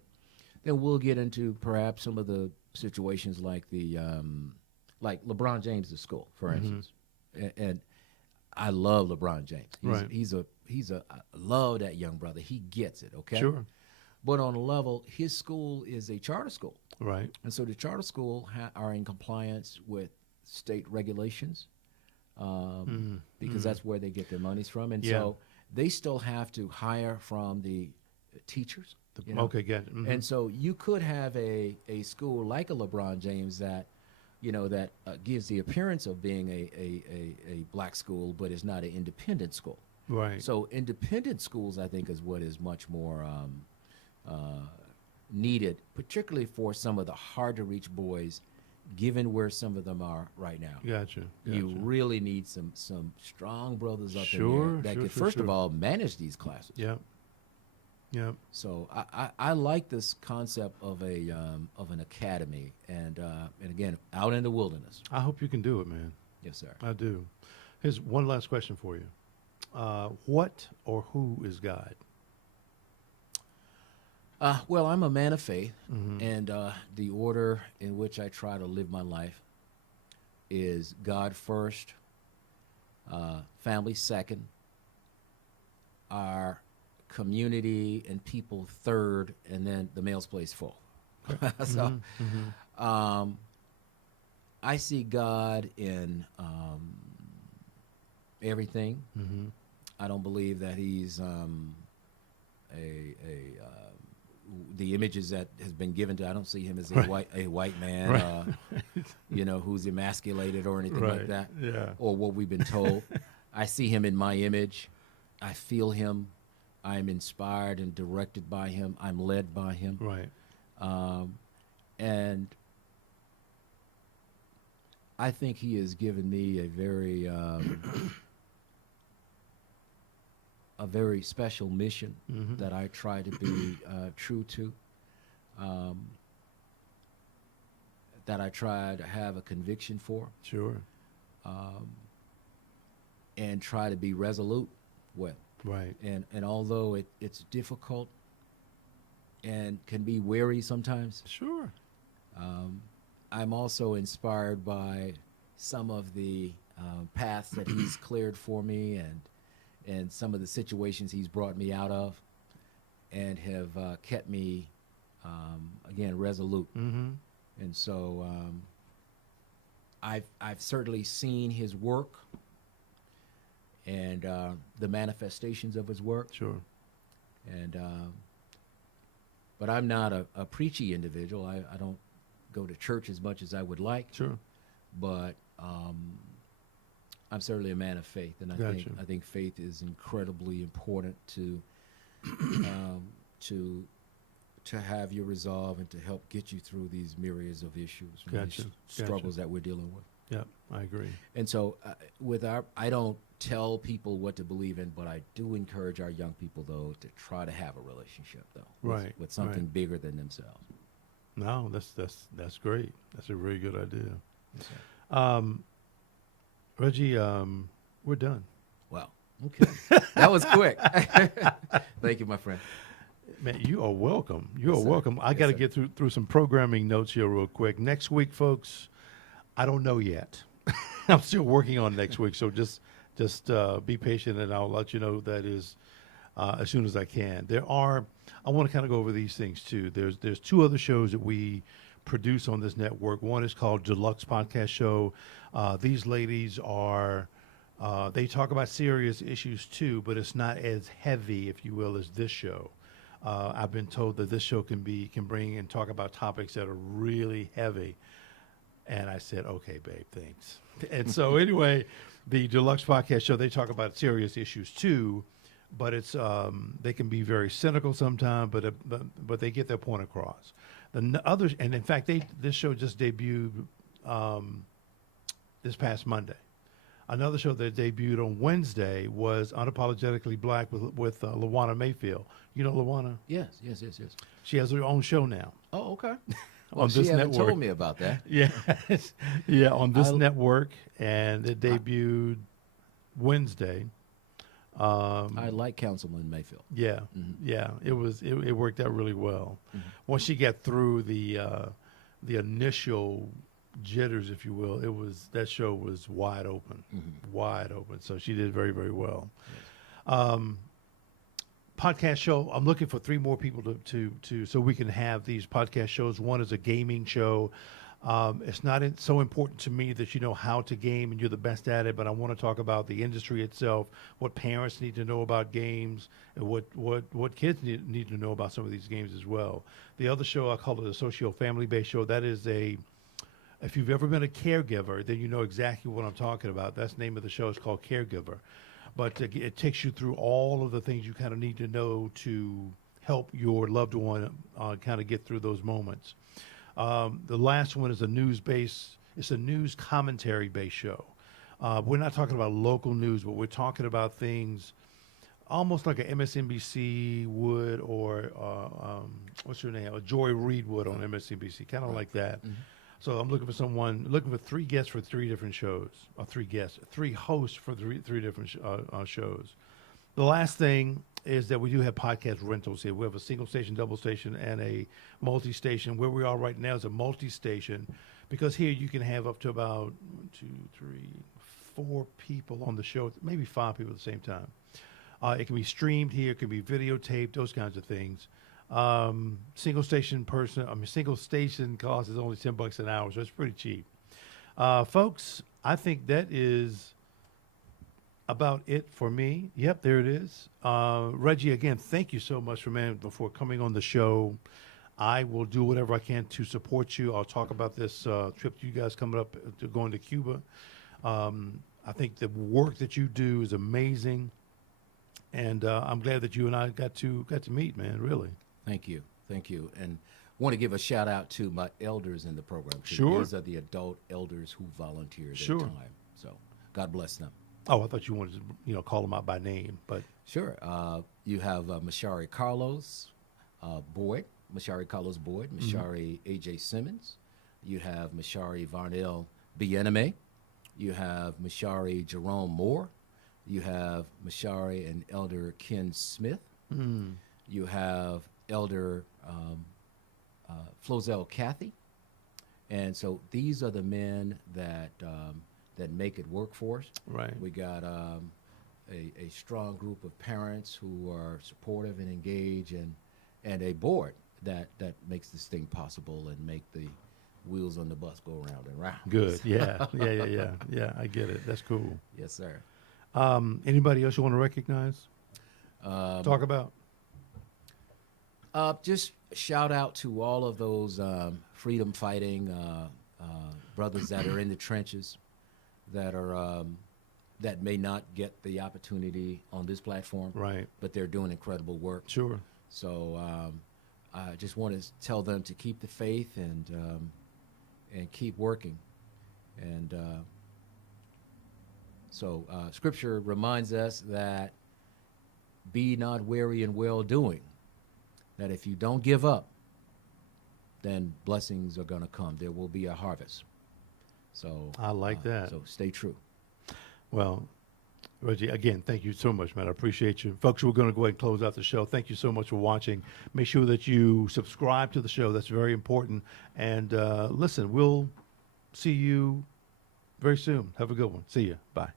then we'll get into perhaps some of the situations like like LeBron James' school, for instance. And I love LeBron James. Right. I love that young brother. He gets it, okay? Sure. But on a level, his school is a charter school. Right. And so the charter school are in compliance with state regulations, because that's where they get their monies from. And Yeah. so they still have to hire from the teachers. Okay. Get it. And so you could have a school like a LeBron James that, that gives the appearance of being a black school, but is not an independent school. Right. So independent schools, I think, is what is much more needed, particularly for some of the hard-to-reach boys, given where some of them are right now. Gotcha. You really need some strong brothers up in Sure, there that sure, could, sure, first of sure. all, manage these classes. Yep. Yep. So I like this concept of an academy, and again, out in the wilderness. I hope you can do it, man. Yes, sir. I do. Here's one last question for you. What or who is God? Well, I'm a man of faith, and the order in which I try to live my life is God first, family second, our community and people third, and then the male's place fourth. So I see God in everything. I don't believe that he's the images that has been given to. I don't see him as a white man, Right. who's emasculated or anything like Right. that, Yeah. or what we've been told. I see him in my image. I feel him. I'm inspired and directed by him. I'm led by him. Right. And I think he has given me a very special mission that I try to be true to, that I try to have a conviction for, Sure. and try to be resolute with. Right. And although it's difficult and can be weary sometimes, Sure. I'm also inspired by some of the paths that he's cleared for me, and some of the situations he's brought me out of, and have kept me again resolute. Mm-hmm. And so I've certainly seen his work and the manifestations of his work. Sure. And but I'm not a preachy individual. I don't go to church as much as I would like. Sure. But I'm certainly a man of faith, and Gotcha. I think faith is incredibly important to to have your resolve and to help get you through these myriads of issues, and Gotcha. these struggles that we're dealing with. Yeah, I agree. And so, I don't tell people what to believe in, but I do encourage our young people, though, to try to have a relationship, though, Right, with something right. bigger than themselves. No, that's great. That's a very good idea. So, Reggie, we're done. wow. Okay. That was quick. Thank you, my friend. Man, you are welcome. You Yes, are sir. welcome. I Yes, got to sir. get through some programming notes here real quick. Next week, folks, I don't know yet. I'm still working on next week, so just be patient, and I'll let you know that is as soon as I can. I want to kind of go over these things too. There's two other shows that we produce on this network. One is called Deluxe Podcast Show. These ladies are they talk about serious issues too, but it's not as heavy, if you will, as this show. I've been told that this show can bring and talk about topics that are really heavy. And I said, okay, babe, thanks. And so anyway, the Deluxe Podcast Show, they talk about serious issues too, but it's they can be very cynical sometimes, but they get their point across. Others, and in fact, this show just debuted this past Monday. Another show that debuted on Wednesday was Unapologetically Black with LaWanna Mayfield. You know LaWanna? Yes. She has her own show now. Oh, okay. On Well, she this haven't network. told me about that. Yeah, yeah, on this I- network, and it debuted Wednesday. I like Councilman Mayfield. Yeah, Mhm. yeah, it worked out really well. Mhm. Once she got through the initial jitters, if you will, that show was wide open, Mhm. wide open. So she did very, very well. Podcast show. I'm looking for 3 more people to so we can have these podcast shows. One is a gaming show. It's not so important to me that you know how to game and you're the best at it, but I want to talk about the industry itself, what parents need to know about games, and what kids need to know about some of these games as well. The other show, I call it a socio-family-based show. That is if you've ever been a caregiver, then you know exactly what I'm talking about. That's the name of the show. It's called Caregiver. But it takes you through all of the things you kind of need to know to help your loved one kind of get through those moments. The last one is it's a news commentary-based show. We're not talking about local news, but we're talking about things almost like a MSNBC would, or what's her name? Joy Reid would on MSNBC, kind of like that. Mhm. So I'm looking for 3 guests for 3 different shows, or 3 hosts for three different shows. The last thing is that we do have podcast rentals here. We have a single station, double station, and a multi-station. Where we are right now is a multi-station, because here you can have up to about 1, 2, 3, 4 people on the show, maybe 5 people at the same time. It can be streamed here, it can be videotaped, those kinds of things. Single station cost is only $10 an hour, so it's pretty cheap. Folks, I think that is about it for me. Yep, there it is. Reggie, again, thank you so much for coming on the show. I will do whatever I can to support you. I'll talk about this trip you guys coming up to going to Cuba. I think the work that you do is amazing, and I'm glad that you and I got to meet, man. Really. Thank you. And want to give a shout out to my elders in the program, too. Sure. These are the adult elders who volunteer their Sure. time. So God bless them. Oh, I thought you wanted to, call them out by name, but Sure. You have Mashari Carlos Boyd, Mashari Carlos Boyd, Mashari A.J. Simmons. You have Mashari Varnell Bieneme. You have Mashari Jerome Moore. You have Mashari and Elder Ken Smith. You have Elder Flozell Cathy. And so these are the men that that make it work for us. Right. We got a strong group of parents who are supportive and engaged, and a board that makes this thing possible and make the wheels on the bus go round and round. Good. Yeah. Yeah. I get it. That's cool. Yes, sir. Anybody else you want to recognize? Talk about? Just shout out to all of those freedom fighting brothers that are in the trenches, that are that may not get the opportunity on this platform, Right. but they're doing incredible work. Sure. So I just want to tell them to keep the faith and keep working. And so Scripture reminds us that be not weary in well doing. That if you don't give up, then blessings are going to come. There will be a harvest. So I like that. So stay true. Well, Reggie, again, thank you so much, man. I appreciate you. Folks, we're going to go ahead and close out the show. Thank you so much for watching. Make sure that you subscribe to the show. That's very important. And listen, we'll see you very soon. Have a good one. See you. Bye.